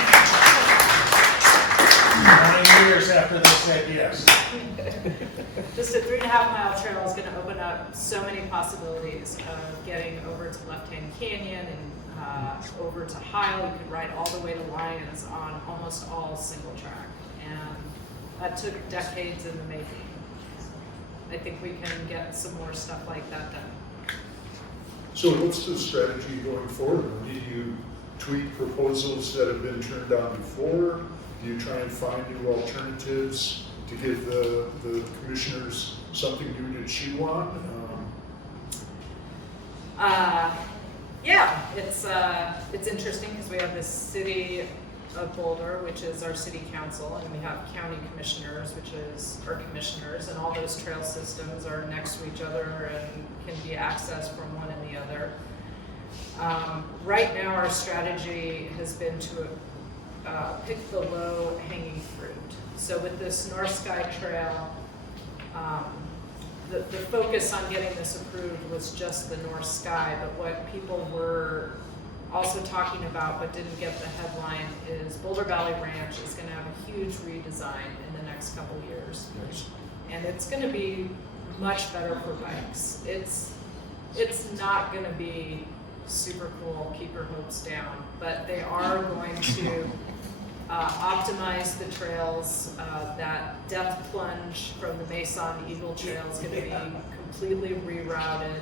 9 years after they said yes. Just a 3.5 mile trail is going to open up so many possibilities of getting over to Left-Hand Canyon and over to Heil. You can ride all the way to Wiens on almost all single track. And that took decades in the making. I think we can get some more stuff like that done. So what's the strategy going forward? Do you tweak proposals that have been turned down before? Do you try and find new alternatives to give the commissioners something new to chew on? Yeah, it's interesting because we have the city of Boulder, which is our city council, and we have county commissioners, which is our commissioners, and all those trail systems are next to each other and can be accessed from one and the other. Right now, our strategy has been to pick the low-hanging fruit. So with this North Sky Trail, the focus on getting this approved was just the North Sky, but what people were also talking about but didn't get the headline is Boulder Valley Ranch is going to have a huge redesign in the next couple years. And it's going to be much better for bikes. It's not going to be super cool, keep your hopes down, but they are going to optimize the trails. That death plunge from the Mason Eagle Trail is going to be completely rerouted.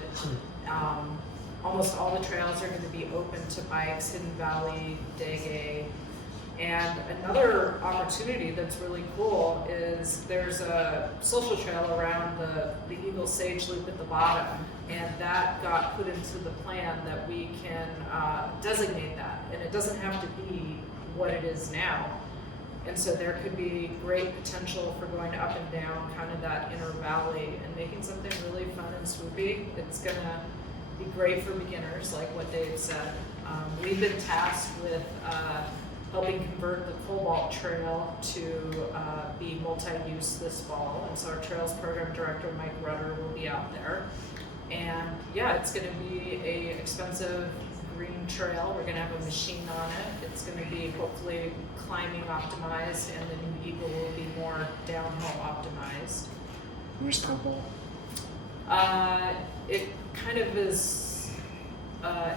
Almost all the trails are going to be open to bikes, Hidden Valley, Dege. And another opportunity that's really cool is there's a social trail around the Eagle Sage Loop at the bottom, and that got put into the plan that we can designate that, and it doesn't have to be what it is now. And so there could be great potential for going up and down kind of that inner valley and making something really fun and swoopy. It's going to be great for beginners, like what Dave said. We've been tasked with helping convert the Cobalt Trail to be multi-use this fall. And so our Trails Program Director, Mike Rutter, will be out there. And yeah, it's going to be an expensive green trail. We're going to have a machine on it. It's going to be hopefully climbing optimized, and the new Eagle will be more downhill optimized. Where's Cobalt? It kind of is,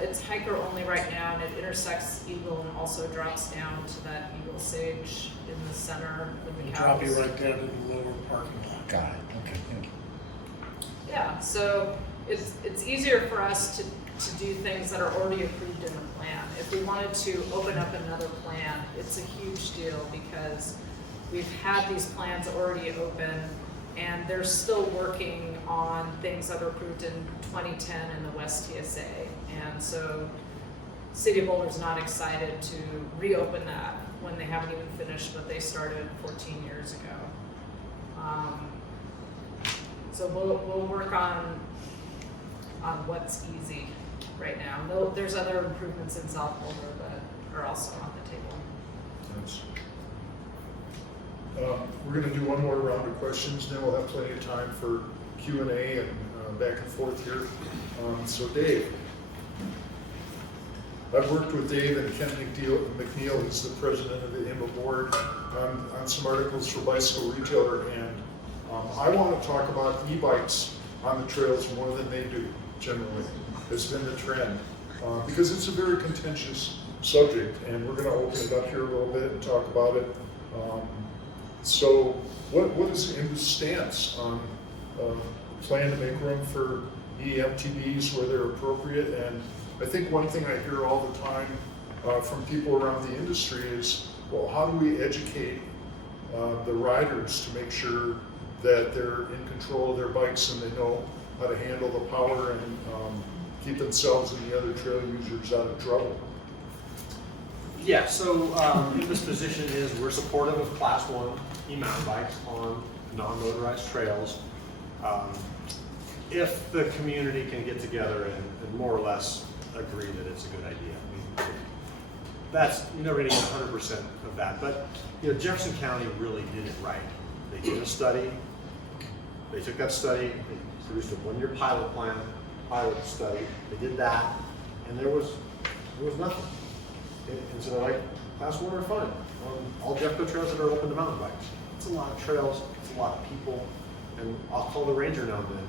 it's hiker only right now, and it intersects Eagle and also drops down to that Eagle Sage in the center of the It'll drop you cows. right down to the lower parking lot. Got it, okay, thank you. Yeah, so it's easier for us to do things that are already approved in the plan. If we wanted to open up another plan, it's a huge deal because we've had these plans already open, and they're still working on things that were approved in 2010 in the West TSA. And so City of Boulder is not excited to reopen that when they haven't even finished what they started 14 years ago. So we'll work on what's easy right now. There's other improvements in South Boulder that are also on the table. Thanks. We're going to do one more round of questions, then we'll have plenty of time for Q&A and back and forth here. So Dave, I've worked with Dave and Ken McNeil, who's the president of the IMBA board, on some articles for Bicycle Retailer, and I want to talk about e-bikes on the trails more than they do, generally. It's been the trend, because it's a very contentious subject, and we're going to open it up here a little bit and talk about it. So what is IMBA's stance on plan to make room for EMTBs where they're appropriate? And I think one thing I hear all the time from people around the industry is, well, how do we educate the riders to make sure that they're in control of their bikes and they know how to handle the power and keep themselves and the other trail users out of trouble? Yeah, so this position is we're supportive of Class 1 e-mountain bikes on non-motorized trails. If the community can get together and more or less agree that it's a good idea. I mean, you're never going to get 100% of that, but Jefferson County really did it right. They did a study, they took that study, they produced a 1-year pilot study, they did that, and there was nothing. And so they're like, Class 1 are fine on all Jeffco trails that are open to mountain bikes. It's a lot of trails, it's a lot of people, and I'll call the ranger now and then,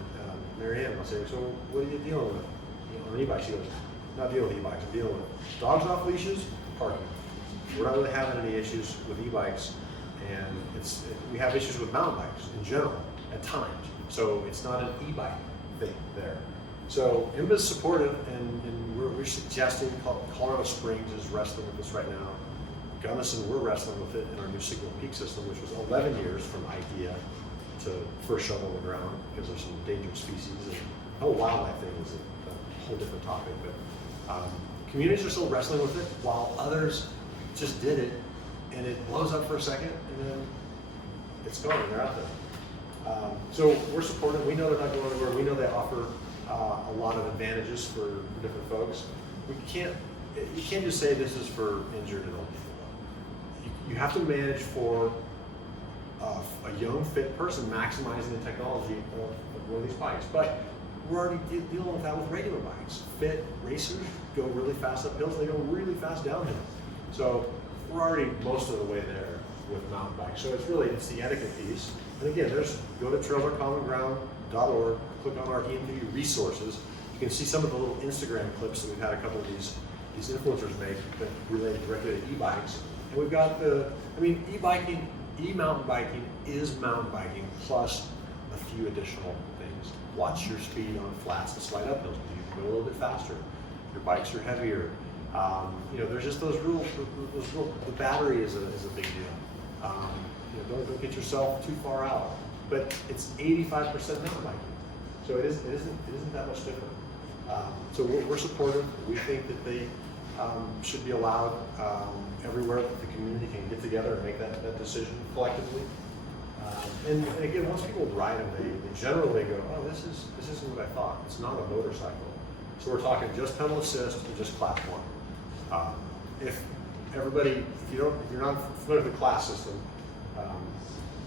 Mary Ann, I'll say, so what are you dealing with? On e-bikes, she goes, not dealing with e-bikes, I'm dealing with dogs off leashes, parking. We're not really having any issues with e-bikes, and we have issues with mountain bikes in general at times. So it's not an e-bike thing there. So IMBA's supportive, and we're suggesting Colorado Springs is wrestling with this right now. Gunnison, we're wrestling with it in our new Signal Peak system, which was 11 years from idea to first shovel on the ground because there's some endangered species. And the whole wildlife thing is a whole different topic, but communities are still wrestling with it while others just did it, and it blows up for a second, and then it's gone, they're out there. So we're supportive. We know they're not going anywhere. We know they offer a lot of advantages for different folks. You can't just say this is for injured and old people. You have to manage for a young, fit person maximizing the technology of one of these bikes. But we're already dealing with that with regular bikes. Fit racers go really fast up hills, they go really fast downhill. So we're already most of the way there with mountain bikes. So it's the etiquette piece. And again, go to trailsourcommonground.org, click on our EMTB resources. You can see some of the little Instagram clips that we've had a couple of these influencers make that relate directly to e-bikes. And we've got e-biking, e-mountain biking is mountain biking plus a few additional things. Watch your speed on flats and slight uphills. You can go a little bit faster. Your bikes are heavier. There's just those rules. The battery is a big deal. Don't get yourself too far out. But it's 85% mountain biking, so it isn't that much different. So we're supportive. We think that they should be allowed everywhere that the community can get together and make that decision collectively. And again, once people ride them, they generally go, oh, this isn't what I thought. It's not a motorcycle. So we're talking just pedal assist and just Class 1. If you're not familiar with the class system,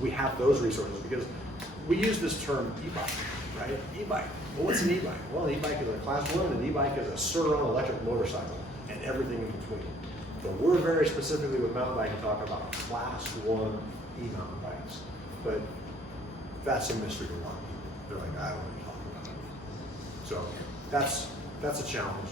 we have those resources because we use this term e-bike, right? E-bike. Well, what's an e-bike? Well, an e-bike is a Class 1, and an e-bike is a Sur-on electric motorcycle, and everything in between. So we're very specifically with mountain biking talking about Class 1 e-mountain bikes, but that's a mystery to a lot of people. They're like, I don't know what you're talking about. So that's a challenge.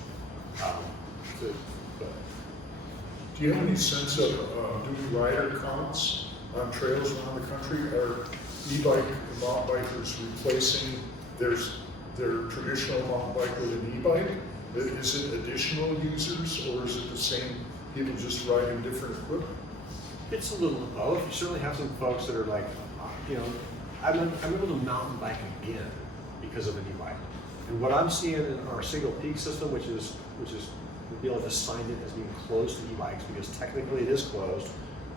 Do you have any sense of do rider counts on trails around the country? Are e-bike and mountain bikers replacing their traditional mountain bike with an e-bike? Is it additional users, or is it the same people just riding different equipment? It's a little of both. You certainly have some folks that are like, I'm able to mountain bike again because of an e-bike. And what I'm seeing in our Signal Peak system, which is the deal just signed it as being closed to e-bikes because technically it is closed,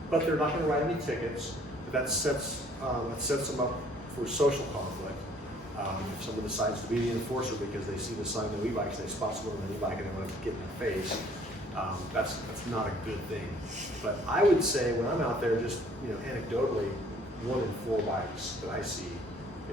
but they're not going to write any tickets. But that sets them up for social conflict. If someone decides to be the enforcer because they see the sign no e-bikes, they spot someone on an e-bike and they want to get in their face, that's not a good thing. But I would say when I'm out there, just anecdotally, 1 in 4 bikes that I see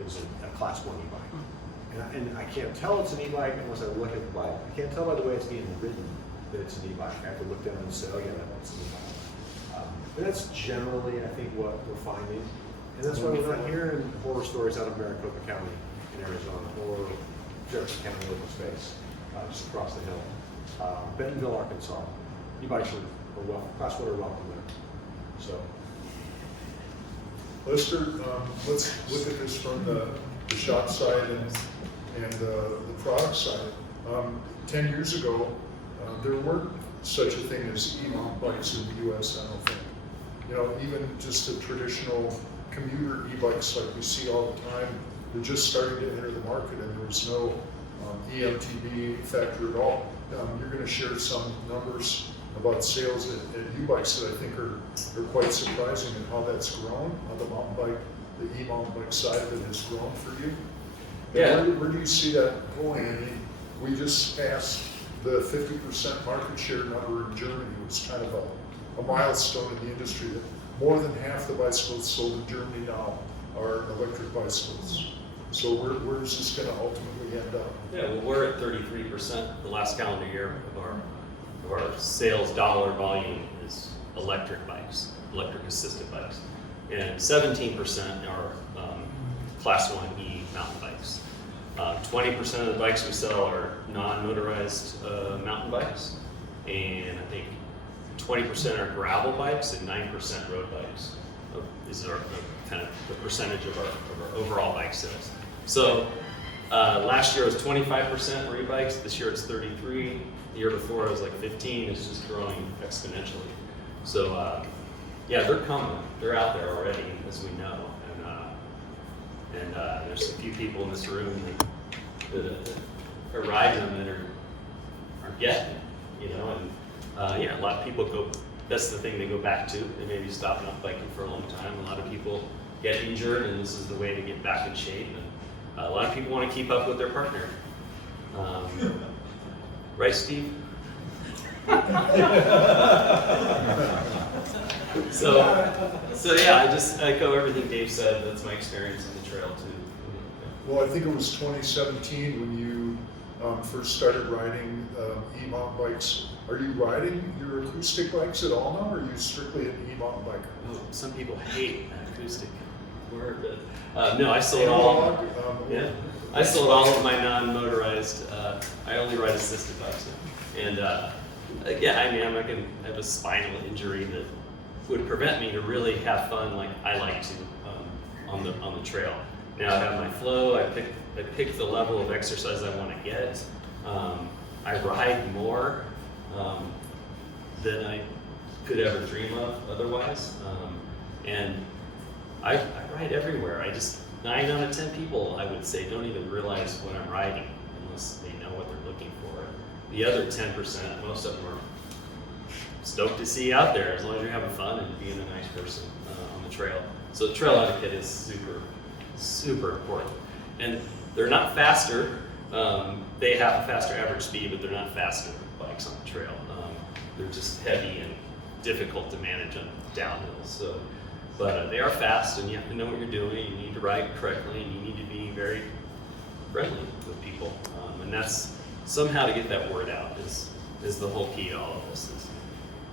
is a Class 1 e-bike. And I can't tell it's an e-bike unless I look at the bike. I can't tell by the way it's being ridden that it's an e-bike. I have to look down and say, oh yeah, that's an e-bike. But that's generally, I think, what we're finding. And that's why we're not hearing horror stories out of Maricopa County in Arizona or Jefferson County open space, just across the hill. Bentonville, Arkansas, e-bikes are welcome, class 1 are welcome there. So, Lester, let's look at this from the shop side and the product side. 10 years ago, there weren't such a thing as e-mount bikes in the US, I don't think. You know, even just the traditional commuter e-bikes like we see all the time, they're just starting to enter the market, and there was no EMTB factor at all. You're going to share some numbers about sales at U-Bikes that I think are quite surprising, and how that's grown, how the mountain bike, the e-mountain bike side of it has grown for you. Yeah. Where do you see that going? I mean, we just passed the 50% market share number in Germany. It was kind of a milestone in the industry that more than half the bicycles sold in Germany now are electric bicycles. So where is this going to ultimately end up? Yeah, well, we're at 33% the last calendar year of our sales dollar volume is electric bikes, electric assisted bikes, and 17% are Class 1E mountain bikes. 20% of the bikes we sell are non-motorized mountain bikes, and I think 20% are gravel bikes and 9% road bikes. Is our kind of the percentage of our overall bike sales. So last year it was 25% for e-bikes. This year it's 33. The year before it was like 15. It's just growing exponentially. So yeah, they're coming. They're out there already, as we know. And there's a few people in this room that are riding them that are getting it, you know. And yeah, a lot of people go. That's the thing they go back to. They maybe stopping up biking for a long time. A lot of people get injured, and this is the way to get back in shape. And a lot of people want to keep up with their partner. Right, Steve? So yeah, I just echo everything Dave said. That's my experience in the trail too. Well, I think it was 2017 when you first started riding e-mountain bikes. Are you riding your acoustic bikes at all now, or are you strictly an e-mountain biker? Oh, some people hate acoustic word, but no, I sold all. Yeah, I sold all of my non-motorized. I only ride assisted bikes now, and yeah, I mean, I have a spinal injury that would prevent me to really have fun like I like to on the trail. Now I have my flow. I pick the level of exercise I want to get. I ride more than I could ever dream of otherwise, and I ride everywhere. I just 9 out of 10 people, I would say, don't even realize when I'm riding unless they know what they're looking for. The other 10%, most of them are stoked to see you out there as long as you're having fun and being a nice person on the trail. So the trail etiquette is super, super important. And they're not faster. They have a faster average speed, but they're not faster bikes on the trail. They're just heavy and difficult to manage on downhills. So, but they are fast, and you have to know what you're doing. You need to ride correctly, and you need to be very friendly with people. And that's somehow to get that word out is the whole key to all of this.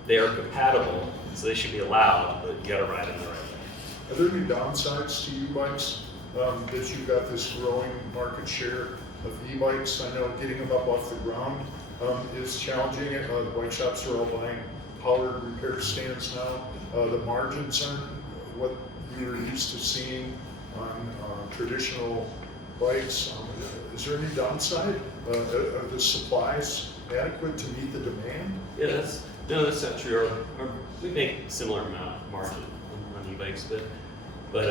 They are compatible, so they should be allowed, but you got to ride them the right way. Are there any downsides to e-bikes that you've got this growing market share of e-bikes? I know getting them up off the ground is challenging. The bike shops are all buying powered repair stands now. The margins aren't what you're used to seeing on traditional bikes. Is there any downside? Are the supplies adequate to meet the demand? Yeah, that's not true. We make similar amount of margin on e-bikes, but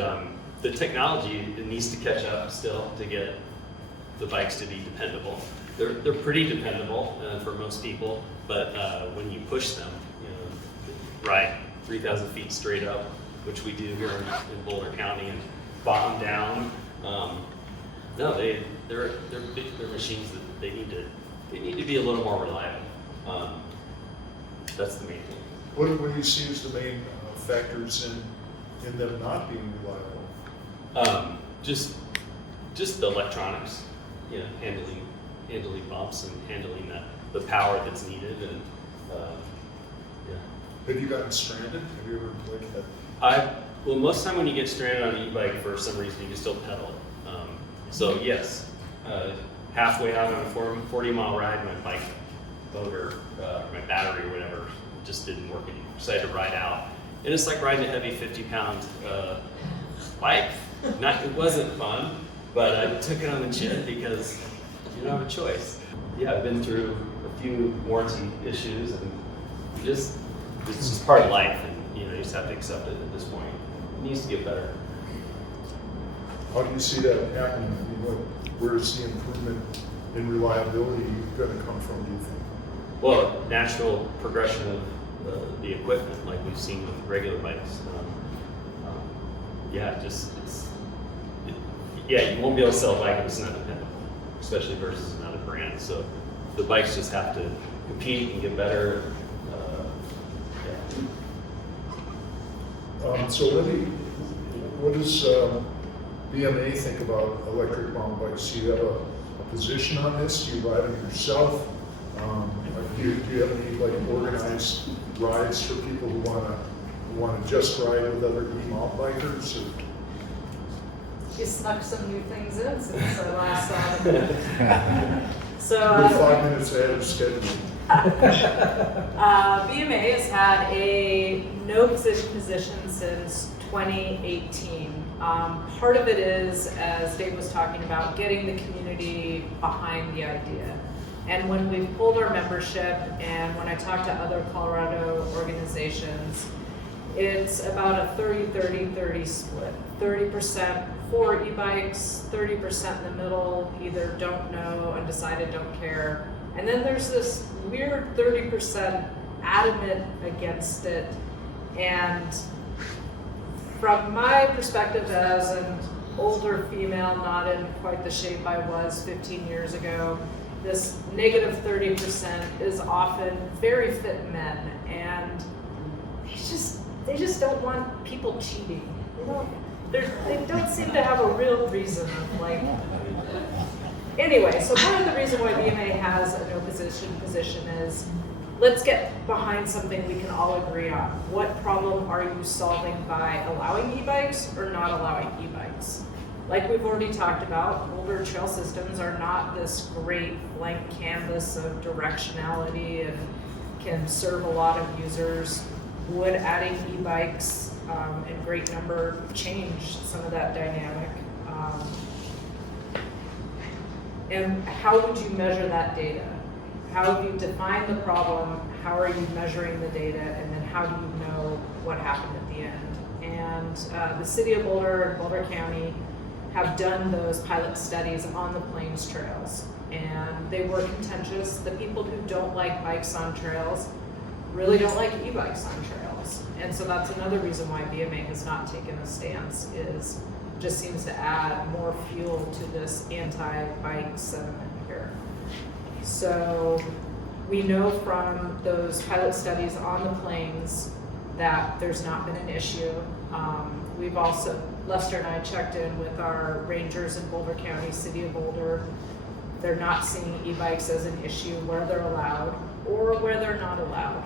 the technology, it needs to catch up still to get the bikes to be dependable. They're pretty dependable for most people, but when you push them, you know, ride 3,000 feet straight up, which we do here in Boulder County, and bottom down. No, they're machines that they need to be a little more reliable. That's the main thing. What do you see as the main factors in them not being reliable? Just the electronics, you know, handling bumps and handling the power that's needed, and yeah. Have you gotten stranded? Have you ever like that? Well, most of the time when you get stranded on an e-bike, for some reason, you can still pedal. So yes, halfway out on a 40-mile ride, my bike motor, my battery or whatever, just didn't work anymore. So I had to ride out. And it's like riding a heavy 50-pound bike. It wasn't fun, but I took it on the chin because you don't have a choice. Yeah, I've been through a few warranty issues, and it's just part of life, and you just have to accept it at this point. It needs to get better. How do you see that happening? I mean, where's the improvement in reliability going to come from, do you think? Well, natural progression of the equipment, like we've seen with regular bikes. You won't be able to sell a bike if it's not dependable, especially versus another brand. So the bikes just have to compete and get better. So Wendy, what does BMA think about electric mountain bikes? Do you have a position on this? Do you ride them yourself? Do you have any organized rides for people who want to just ride with other mountain bikers? Or? You snuck some new things in since I last saw them. So, We're 5 minutes ahead of schedule. BMA has had a no position since 2018. Part of it is, as Dave was talking about, getting the community behind the idea. And when we've pulled our membership and when I talk to other Colorado organizations, it's about a 30-30-30 split. 30% for e-bikes, 30% in the middle, either don't know, undecided, don't care. And then there's this weird 30% adamant against it. And from my perspective as an older female, not in quite the shape I was 15 years ago, this negative 30% is often very fit men, and they just don't want people cheating. They don't seem to have a real reason of Anyway, so part of the reason why BMA has a no position is, let's get behind something we can all agree on. What problem are you solving by allowing e-bikes or not allowing e-bikes? Like we've already talked about, Boulder trail systems are not this great blank canvas of directionality and can serve a lot of users. Would adding e-bikes in great number change some of that dynamic? And how would you measure that data? How have you defined the problem? How are you measuring the data? And then how do you know what happened at the end? And the city of Boulder and Boulder County have done those pilot studies on the Plains trails. And they were contentious. The people who don't like bikes on trails really don't like e-bikes on trails. And so that's another reason why BMA has not taken a stance, is just seems to add more fuel to this anti-bike sentiment here. So we know from those pilot studies on the Plains that there's not been an issue. We've also, Lester and I checked in with our rangers in Boulder County, City of Boulder. They're not seeing e-bikes as an issue where they're allowed or where they're not allowed.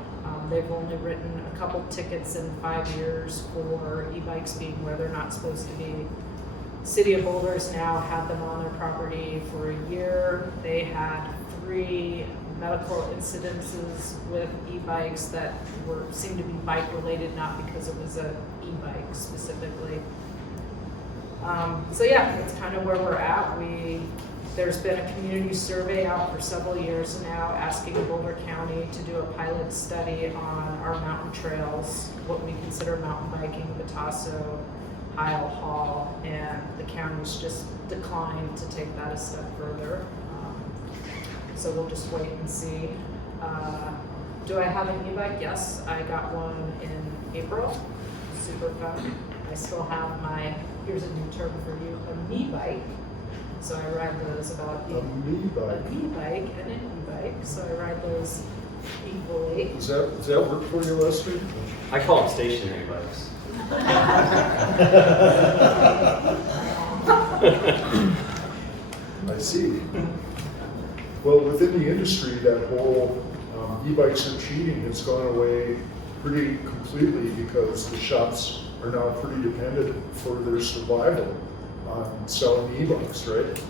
They've only written a couple tickets in 5 years for e-bikes being where they're not supposed to be. City of Boulder's now had them on their property for a year. They had 3 medical incidences with e-bikes that seemed to be bike related, not because it was an e-bike specifically. So yeah, that's kind of where we're at. There's been a community survey out for several years now asking Boulder County to do a pilot study on our mountain trails, what we consider mountain biking, Batasso, Heil Hall, and the county's just declined to take that a step further. So we'll just wait and see. Do I have an e-bike? Yes, I got one in April. Super fun. I still have here's a new term for you, a me-bike. So I ride those about A me-bike? A me-bike and an e-bike. So I ride those equally. Does that work for you, Leslie? I call them stationary bikes. I see. Well, within the industry, that whole e-bikes are cheating has gone away pretty completely because the shops are now pretty dependent for their survival on selling e-bikes, right?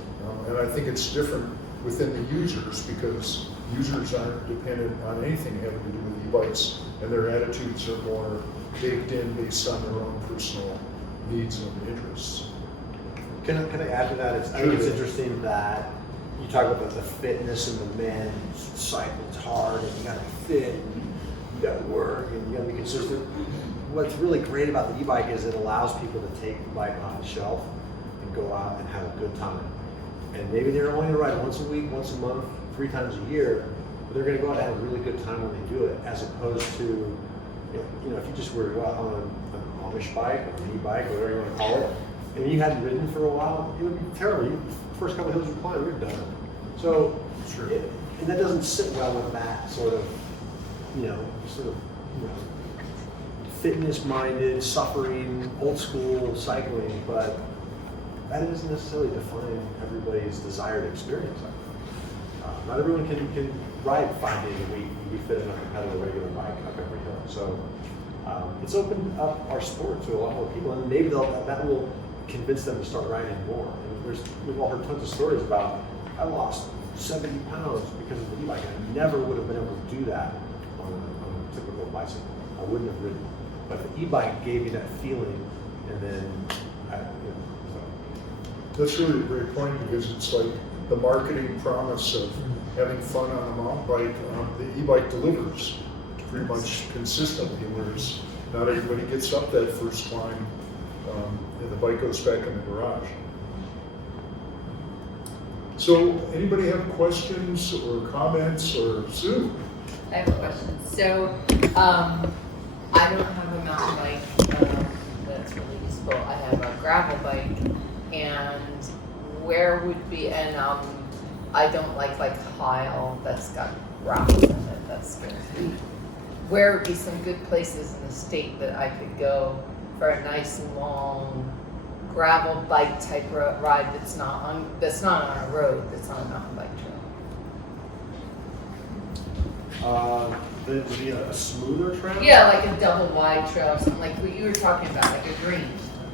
And I think it's different within the users because users aren't dependent on anything having to do with e-bikes, and their attitudes are more baked in based on their own personal needs and interests. Can I add to that? I think it's interesting that you talk about the fitness and the men cycles hard and you gotta be fit and you gotta work and you gotta be consistent. What's really great about the e-bike is it allows people to take the bike off the shelf and go out and have a good time. And maybe they're only gonna ride once a week, once a month, 3 times a year, but they're gonna go out and have a really good time when they do it, as opposed to, if you just were to go out on an Amish bike or an e-bike or whatever you wanna call it, and you hadn't ridden for a while, it would be terrible. The first couple of hills you climb, you're done. So, and that doesn't sit well with that sort of, fitness-minded, suffering, old school cycling, but that doesn't necessarily define everybody's desired experience. Not everyone can ride 5 days a week and be fit enough to pedal a regular bike up every hill. So it's opened up our sport to a lot more people, and maybe that will convince them to start riding more. And we've all heard tons of stories about, I lost 70 pounds because of the e-bike. I never would have been able to do that on a typical bicycle. I wouldn't have ridden. But the e-bike gave you that feeling, and then That's really a great point because it's like the marketing promise of having fun on a mountain bike. The e-bike delivers pretty much consistently, whereas not everybody gets up that first climb and the bike goes back in the garage. So anybody have questions or comments or Sue? I have a question. So, I don't have a mountain bike that's really useful. I have a gravel bike, and where would be, and I don't like tile that's got gravel in it. That's going to be. Where would be some good places in the state that I could go for a nice long gravel bike type ride that's not on a road, that's on a mountain bike trail? Would be a smoother trail? Yeah, like a double wide trail or something, like what you were talking about, like a green.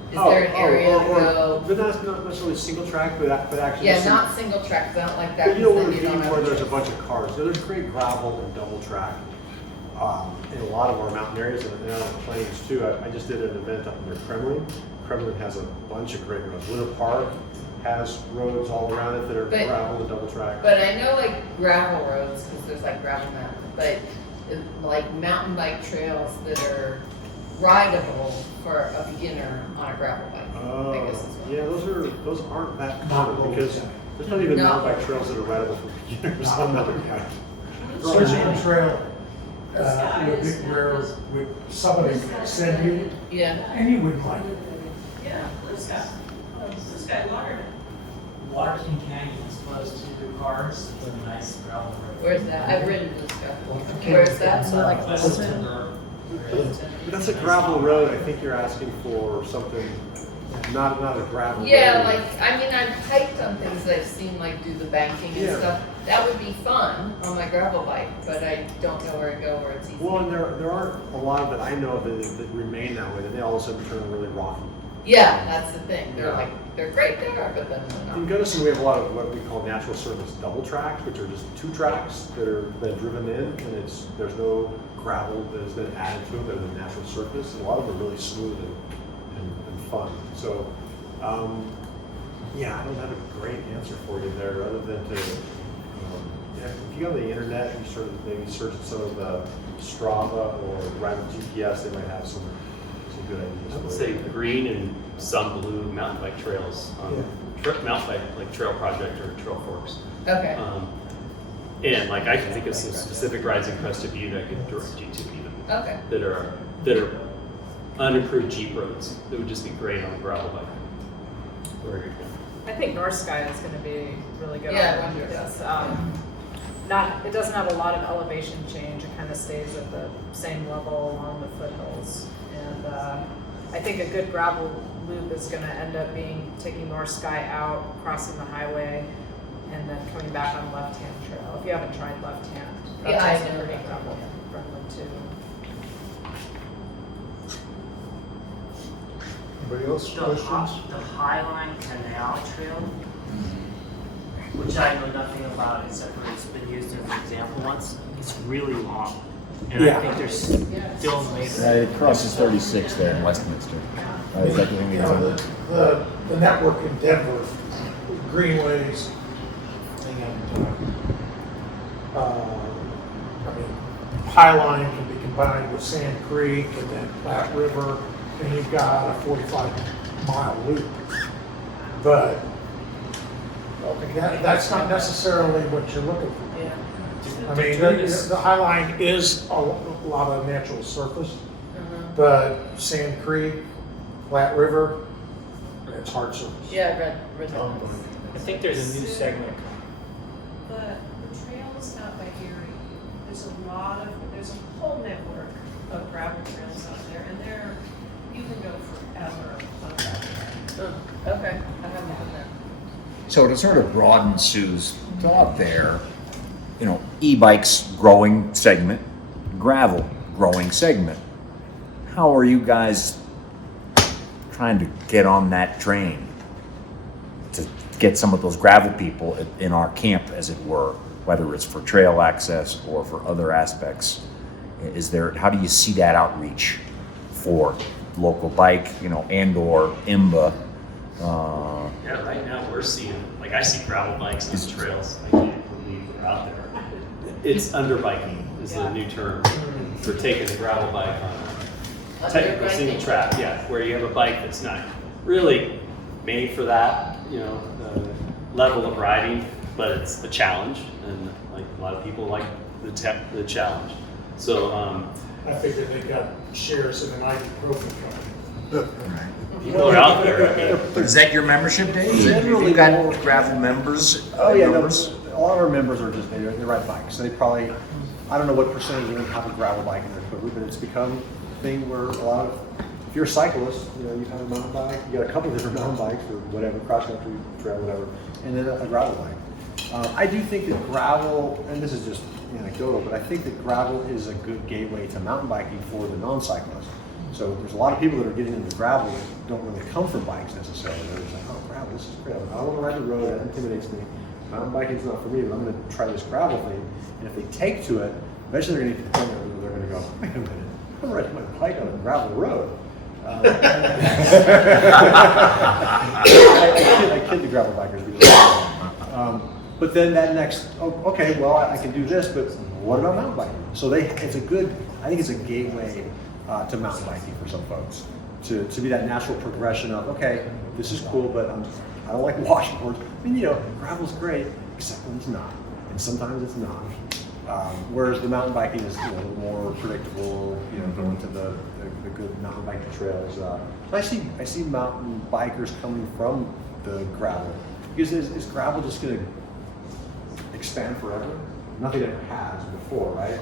Is there an area to go? But that's not necessarily single track, but actually. Yeah, not single track, 'cause I don't like that. But you know what 'cause would then be you don't where have there's a choice. bunch of cars. There's great gravel and double track in a lot of our mountain areas and on the plains too. I just did an event up near Kremlin. Kremlin has a bunch of great roads. Winter Park has roads all around it that are But- gravel and double track. But I know like gravel roads, because there's like gravel mountain, but like mountain bike trails that are rideable for a beginner on a gravel bike. I guess is what. Yeah, those aren't that common because there's not even No. mountain bike trails that are rideable for beginners on mountain bike. Surgical trail, where somebody could send you, Yeah, and you wouldn't like it. Yeah, this guy Larkin. Larkin Canyon is close to the cars, it's a nice gravel road. where's that? I've ridden this stuff. Where's that? But that's a gravel road. I think you're asking for something, not a gravel road. Yeah, like, I mean, I've hiked on things that I've seen like do the banking and Yeah. stuff. That would be fun on my gravel bike, but I don't know where to go where it's easy. Well, and there aren't a lot of that I know of that remain that way. Then they all of a sudden turn really rocky. Yeah, that's the thing. They're Yeah. like, they're great there, but then they're In not. Gunnison, we have a lot of what we call natural surface double tracks, which are just 2 tracks that are driven in, and there's no gravel that has been added to them. They're the natural surface, and a lot of them are really smooth and fun. So, yeah, I don't have a great answer for you there, other than to, if you go on the internet and sort of maybe search some of the Strava or ride with GPS, they might have some good ideas. I would for say you. green and some blue mountain bike trails, mountain bike like Trail Project or Trail Forks. Okay. And like I can think of some specific rides in Crested Butte I could direct you to even Okay. that are unimproved Jeep roads that would just be great on a gravel bike. Very good. I think North Sky is going to be really good. Yeah, on I it. wonder. It doesn't have a lot of elevation change. It kind of stays at the same level along the foothills. And I think a good gravel loop is going to end up being taking North Sky out, crossing the highway, and then coming back on left-hand trail. If you haven't tried left-hand, Yeah, that's I also know. pretty gravel friendly too. Anybody else, The questions? Highline Canal Trail, which I know nothing about except for it's been used as an example once, it's really long. And Yeah. I think there's still maybe. It crosses 36 there in Westminster. Is that the thing we can The network in Denver, greenways, and, I mean, Highline can be combined with Sand Creek and then Platte River, and you've got a 45-mile loop. But that's not necessarily what you're looking for. Yeah. I mean, the Highline is a lot of natural surface, but Sand Creek, Platte River, it's hard surface. Yeah, red. I think there's a new segment. The trails out by Erie, there's a whole network of gravel trails out there, and you can go forever on gravel. Okay, I haven't done that. So to sort of broaden Sue's thought there, you know, e-bikes growing segment, gravel growing segment. How are you guys trying to get on that train to get some of those gravel people in our camp, as it were, whether it's for trail access or for other aspects? How do you see that outreach for local bike, you know, and/or IMBA? Yeah, right now we're seeing, like I see gravel bikes on the trails. I can't believe they're out there. It's underbiking is the new term for taking a gravel bike on a technical single track. Yeah, where you have a bike that's not really made for that, you know, level of riding, but it's a challenge, and like a lot of people like the challenge. So I figured they got shares in an ibuprofen company. people are out there. I mean, Is that your membership, Dave? Generally You've got more- gravel members? Oh yeah, no, members? a lot of our members are just, they ride bikes. They probably, I don't know what percentage of them have a gravel bike in their equipment, but it's become a thing where a lot of, if you're a cyclist, you know, you have a mountain bike, you got a couple different mountain bikes or whatever, cross country, trail, whatever, and then a gravel bike. I do think that gravel, and this is just anecdotal, but I think that gravel is a good gateway to mountain biking for the non-cyclist. So there's a lot of people that are getting into gravel that don't really come from bikes necessarily. They're just like, oh, gravel, this is great. I don't want to ride the road, that intimidates me. Mountain biking's not for me, but I'm going to try this gravel thing. And if they take to it, eventually they're going to get to the point where they're going to go, wait a minute, I'm riding my bike on a gravel road. I kid the gravel bikers. But then that next, okay, well, I can do this, but what about mountain biking? So I think it's a gateway to mountain biking for some folks, to be that natural progression of, okay, this is cool, but I don't like washboards. I mean, you know, gravel's great, except when it's not, and sometimes it's not. Whereas the mountain biking is, a little more predictable, going to the good mountain biking trails. I see mountain bikers coming from the gravel, because is gravel just going to expand forever? Nothing ever has before, right?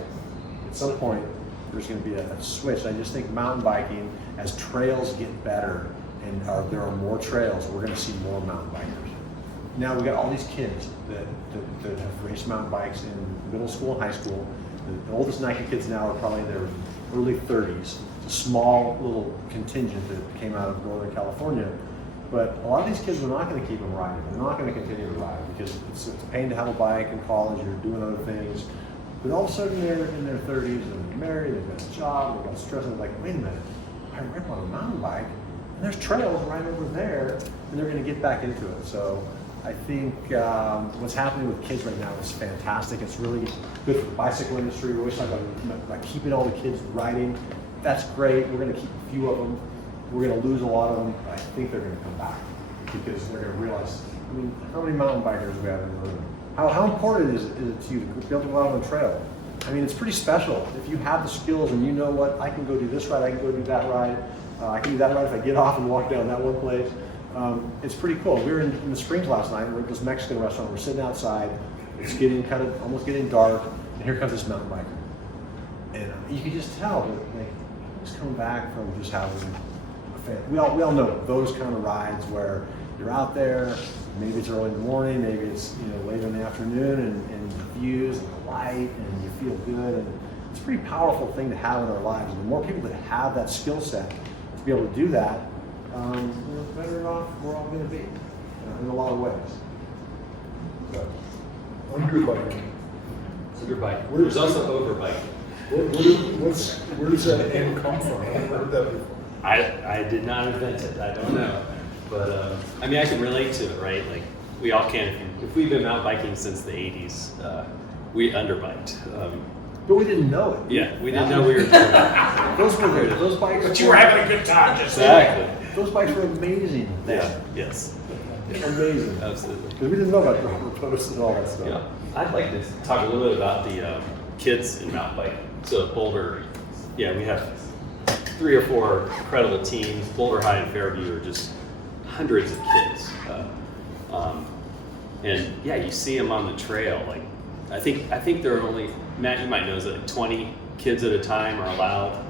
At some point, there's going to be a switch. I just think mountain biking, as trails get better and there are more trails, we're going to see more mountain bikers. Now we got all these kids that have raced mountain bikes in middle school and high school. The oldest Nike kids now are probably in their early 30s. It's a small little contingent that came out of Northern California. But a lot of these kids, we're not going to keep them riding. They're not going to continue to ride because it's a pain to have a bike in college. You're doing other things. But all of a sudden they're in their 30s and they're married, they've got a job, they've got stress, and they're like, wait a minute, I ride on a mountain bike and there's trails right over there, and they're going to get back into it. So I think what's happening with kids right now is fantastic. It's really good for the bicycle industry. We always talk about keeping all the kids riding. That's great. We're going to keep a few of them. We're going to lose a lot of them, but I think they're going to come back because they're going to realize, how many mountain bikers do we have in the room? How important is it to you to be able to go out on the trail? It's pretty special. If you have the skills and you know what, I can go do this ride, I can go do that ride, I can do that ride if I get off and walk down that one place. It's pretty cool. We were in the Springs last night. We're at this Mexican restaurant. We're sitting outside. It's getting almost getting dark, and here comes this mountain biker. And you can just tell that he's coming back from just having a fan. We all know those kind of rides where you're out there. Maybe it's early in the morning. Maybe it's late in the afternoon, and the views and the light, and you feel good. And it's a pretty powerful thing to have in our lives. And the more people that have that skill set to be able to do that, the better off we're all going to be in a lot of ways. So, Under biking. Under bike. Where's- There's also over bike. Where does that end come from? I haven't heard that before. I did not invent it. I don't know, but I mean I can relate to it, right? Like we all can. If we've been mountain biking since the '80s, we underbiked. but we didn't know it. Yeah, we didn't know we were doing that. Those bikes. But you were having a good time, just Exactly. Those bikes were amazing. Yeah. Yes. Amazing. Absolutely. Because we didn't know about rubber posts and all that stuff. Yeah. I'd like to talk a little bit about the kids in mountain bike. So Boulder, yeah, we have 3 or 4 incredible teams. Boulder High and Fairview are just hundreds of kids. And yeah, you see them on the trail. Like, I think there are only, Matt, you might know, is like 20 kids at a time are allowed.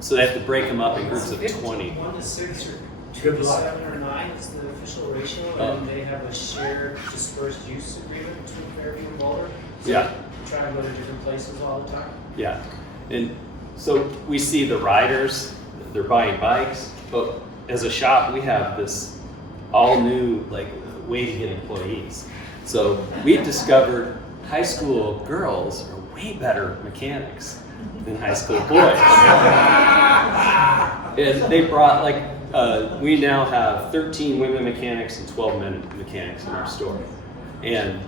So they have to break them up in groups of 20. 1 to 6 or 2 Good to luck. 7 or 9 is the official ratio, Oh. and they have a shared dispersed use agreement between Fairview and Boulder. So Yeah. we try to go to different places all the time. Yeah, and so we see the riders, they're buying bikes, but as a shop, we have this all new like way to get employees. So we've discovered high school girls are way better mechanics than high school boys. And they brought like, we now have 13 women mechanics and 12 men mechanics in our store. And,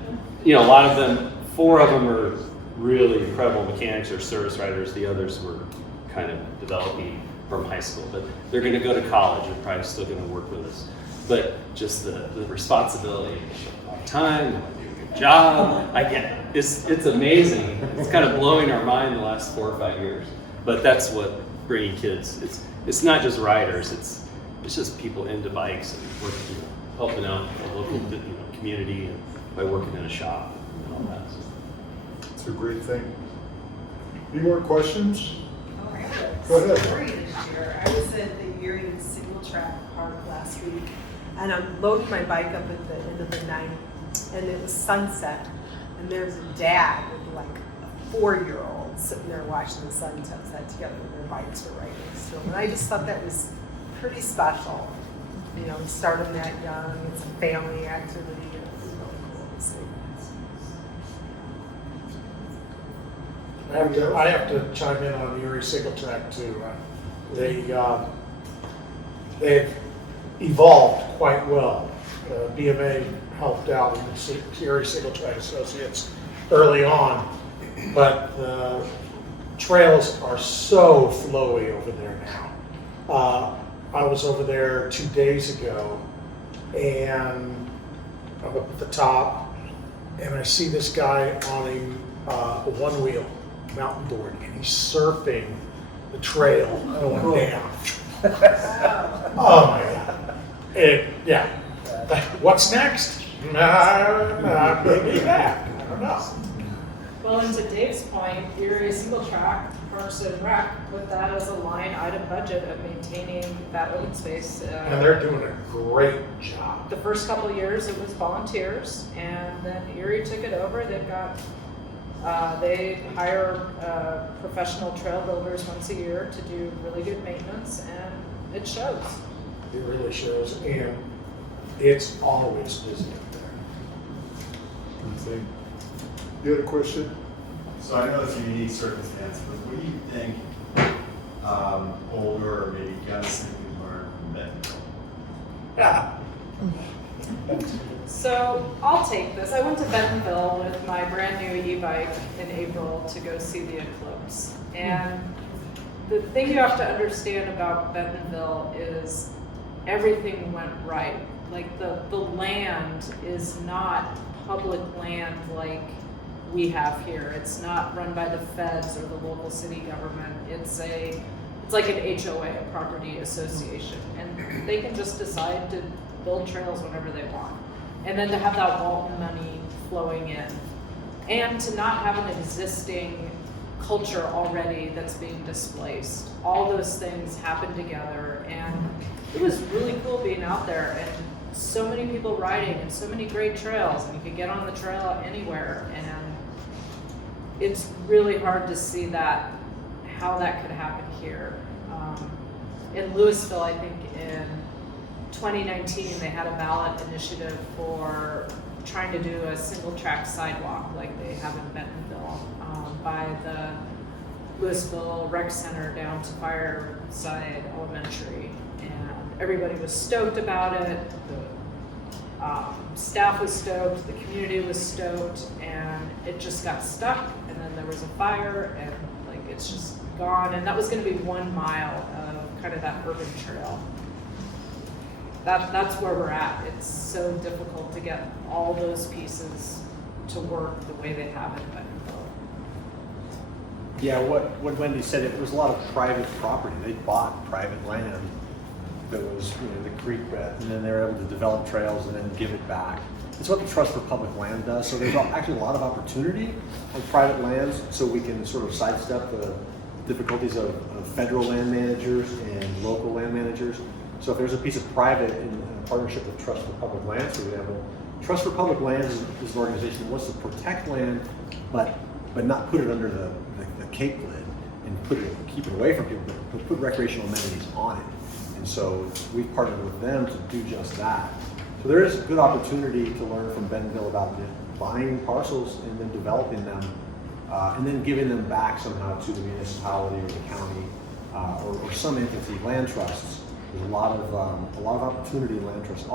you know, a lot of them, 4 of them are really incredible mechanics or service riders. The others were kind of developing from high school, but they're going to go to college and probably still going to work with us. But just the responsibility to show up on time, do a good job. I get it. It's amazing. It's kind of blowing our mind the last 4 or 5 years. But that's what bringing kids. It's not just riders. It's just people into bikes and working, you know, helping out the local community and by working in a shop and all that. So. It's a great thing. Any more questions? Oh, I have a Go ahead. story this year. I was at the Erie Single Track Park last week, and I'm loading my bike up at the end of the night, and it was sunset, and there's a dad with like a 4-year-old sitting there watching the sunset together, and their bikes were right next to him. And I just thought that was pretty special. You know, start them that young. It's a family activity. And it was really cool to see. I have to chime in on the Erie Single Track too. They've evolved quite well. BMA helped out with the Erie Single Track Associates early on, but the trails are so flowy over there now. I was over there 2 days ago, and I'm up at the top, and I see this guy on a one-wheel mountain board, and he's surfing the trail going down. Oh my God. Yeah. What's next? Maybe that. I don't know. Well, and to Dave's point, Erie Single Track, Parks and Rec, put that as a line item budget of maintaining that open space. And they're doing a great job. The first couple of years, it was volunteers, and then Erie took it over. They've got, they hire professional trail builders once a year to do really good maintenance, and it shows. It really shows, and it's always busy up there. Good thing. You had a question? So I know it's a unique circumstance, but what do you think Boulder or maybe Gunnison can learn from Bentonville? Yeah. So I'll take this. I went to Bentonville with my brand new e-bike in April to go see the eclipse. And the thing you have to understand about Bentonville is everything went right. Like the land is not public land like we have here. It's not run by the feds or the local city government. It's like an HOA, a property association, and they can just decide to build trails whenever they want. And then to have that Walton money flowing in, and to not have an existing culture already that's being displaced. All those things happen together, and it was really cool being out there, and so many people riding, and so many great trails, and you could get on the trail anywhere, and it's really hard to see that, how that could happen here. In Louisville, I think in 2019, they had a ballot initiative for trying to do a single track sidewalk like they have in Bentonville, by the Louisville Rec Center down to Fireside Elementary. And everybody was stoked about it. The staff was stoked, the community was stoked, and it just got stuck. And then there was a fire, and like it's just gone. And that was going to be 1 mile of kind of that urban trail. That's where we're at. It's so difficult to get all those pieces to work the way they have in Bentonville. Yeah, what Wendy said, it was a lot of private property. They bought private land that was, the creek bed, and then they were able to develop trails and then give it back. It's what the Trust for Public Land does. So there's actually a lot of opportunity on private lands, so we can sort of sidestep the difficulties of federal land managers and local land managers. So if there's a piece of private in a partnership with Trust for Public Lands, for example, Trust for Public Lands is an organization that wants to protect land, but not put it under the cake lid and keep it away from people, but put recreational amenities on it. And so we've partnered with them to do just that. So there is a good opportunity to learn from Bentonville about buying parcels and then developing them, and then giving them back somehow to the municipality or the county, or some entity, land trusts. There's a lot of opportunity in land trusts.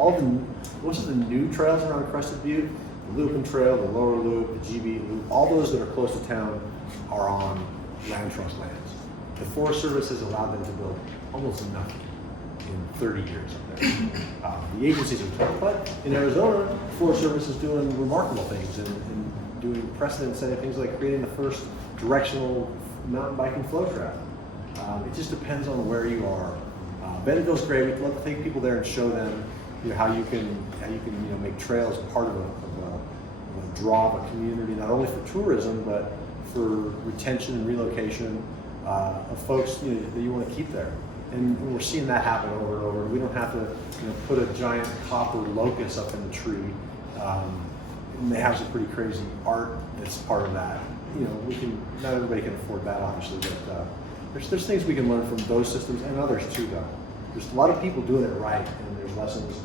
Most of the new trails around Crested Butte, the Looping Trail, the Lower Loop, the GB Loop, all those that are close to town are on land trust lands. The Forest Service has allowed them to build almost nothing in 30 years up there. The agencies are tough, but in Arizona, the Forest Service is doing remarkable things and doing precedent-setting things like creating the first directional mountain biking flow track. It just depends on where you are. Bentonville's great. We'd love to take people there and show them, how you can make trails part of a draw of a community, not only for tourism but for retention and relocation of folks that you want to keep there. And we're seeing that happen over and over. We don't have to put a giant copper locust up in the tree. And they have some pretty crazy art that's part of that. Not everybody can afford that, obviously, but there's things we can learn from those systems and others too, though. There's a lot of people doing it right, and there's lessons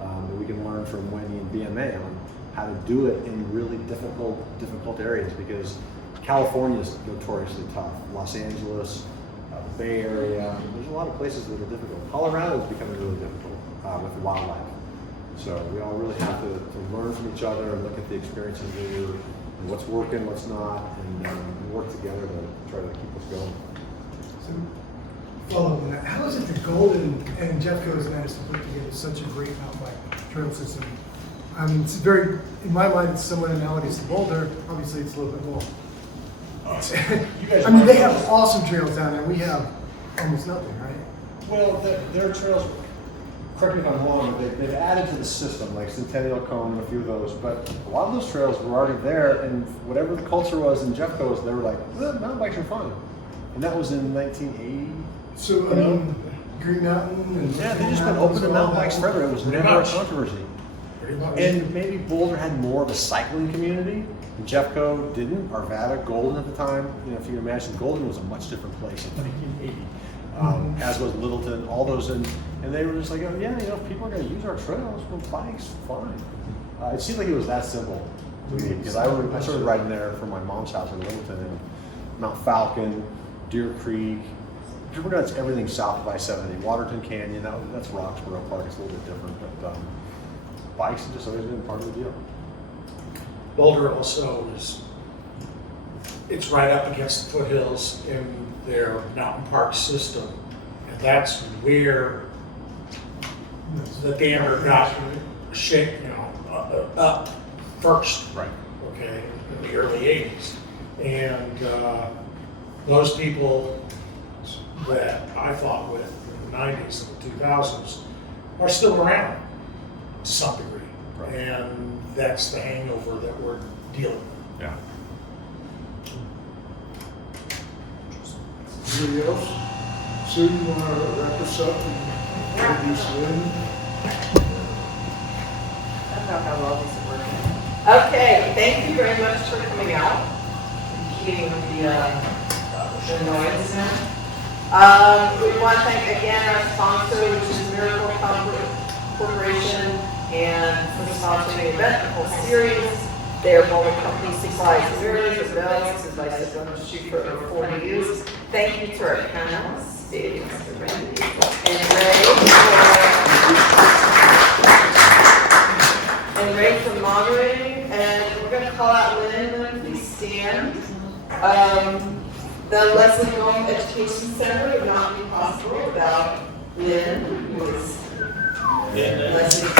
that we can learn from Wendy and BMA on how to do it in really difficult areas, because California is notoriously tough. Los Angeles, the Bay Area, there's a lot of places that are difficult. Colorado is becoming really difficult with wildlife. So we all really have to learn from each other and look at the experiences and what's working, what's not, and work together to try to keep us going. So, following that, how is it that Golden and Jeffco has managed to put together such a great mountain bike trail system? I mean, it's very, in my mind, it's somewhat analogous to Boulder. Obviously, it's a little bit more. They have awesome trails down there. We have almost nothing, right? Well, their trails, correct me if I'm wrong, but they've added to the system, like Centennial Cone and a few of those, but a lot of those trails were already there, and whatever the culture was in Jeffco's, they were like, mountain bikes are fun. And that was in 1980. So, Green Mountain and... Yeah, they just been open to mountain bikes forever. It was never a controversy. And maybe Boulder had more of a cycling community, and Jeffco didn't. Arvada, Golden at the time, if you imagine, Golden was a much different place in 1980, as was Littleton, all those, and they were just like, if people are going to use our trails, well, bikes, fine. It seemed like it was that simple to me, because I started riding there from my mom's house in Littleton, and Mount Falcon, Deer Creek. That's everything south of I-70. Waterton Canyon, that's Roxborough Park. It's a little bit different, but bikes have just always been part of the deal. Boulder also it's right up against the foothills in their mountain park system, and that's where the Gander got shaped, up first. Right. Okay, in the early '80s, and those people that I fought with in the '90s and the 2000s are still around to some degree. Right. And that's the hangover that we're dealing with. Yeah. Anybody else? Sue, you want to wrap us up and introduce Lynn? That's not how well this is working. Okay, thank you very much for coming out and keeping the noise in. We want to thank again our sponsor, which is Miracle Comfort Corporation, and for sponsoring the event, the whole series. Their Boulder company supplies mirrors, as well as advice on the street for over 40 years. Thank you to our panelists, Dave, Mr. Wendy, and Ray for moderating. And we're going to call out Lynn. Please stand. The Leslie Bohm Education Center would not be possible without Lynn, who is Leslie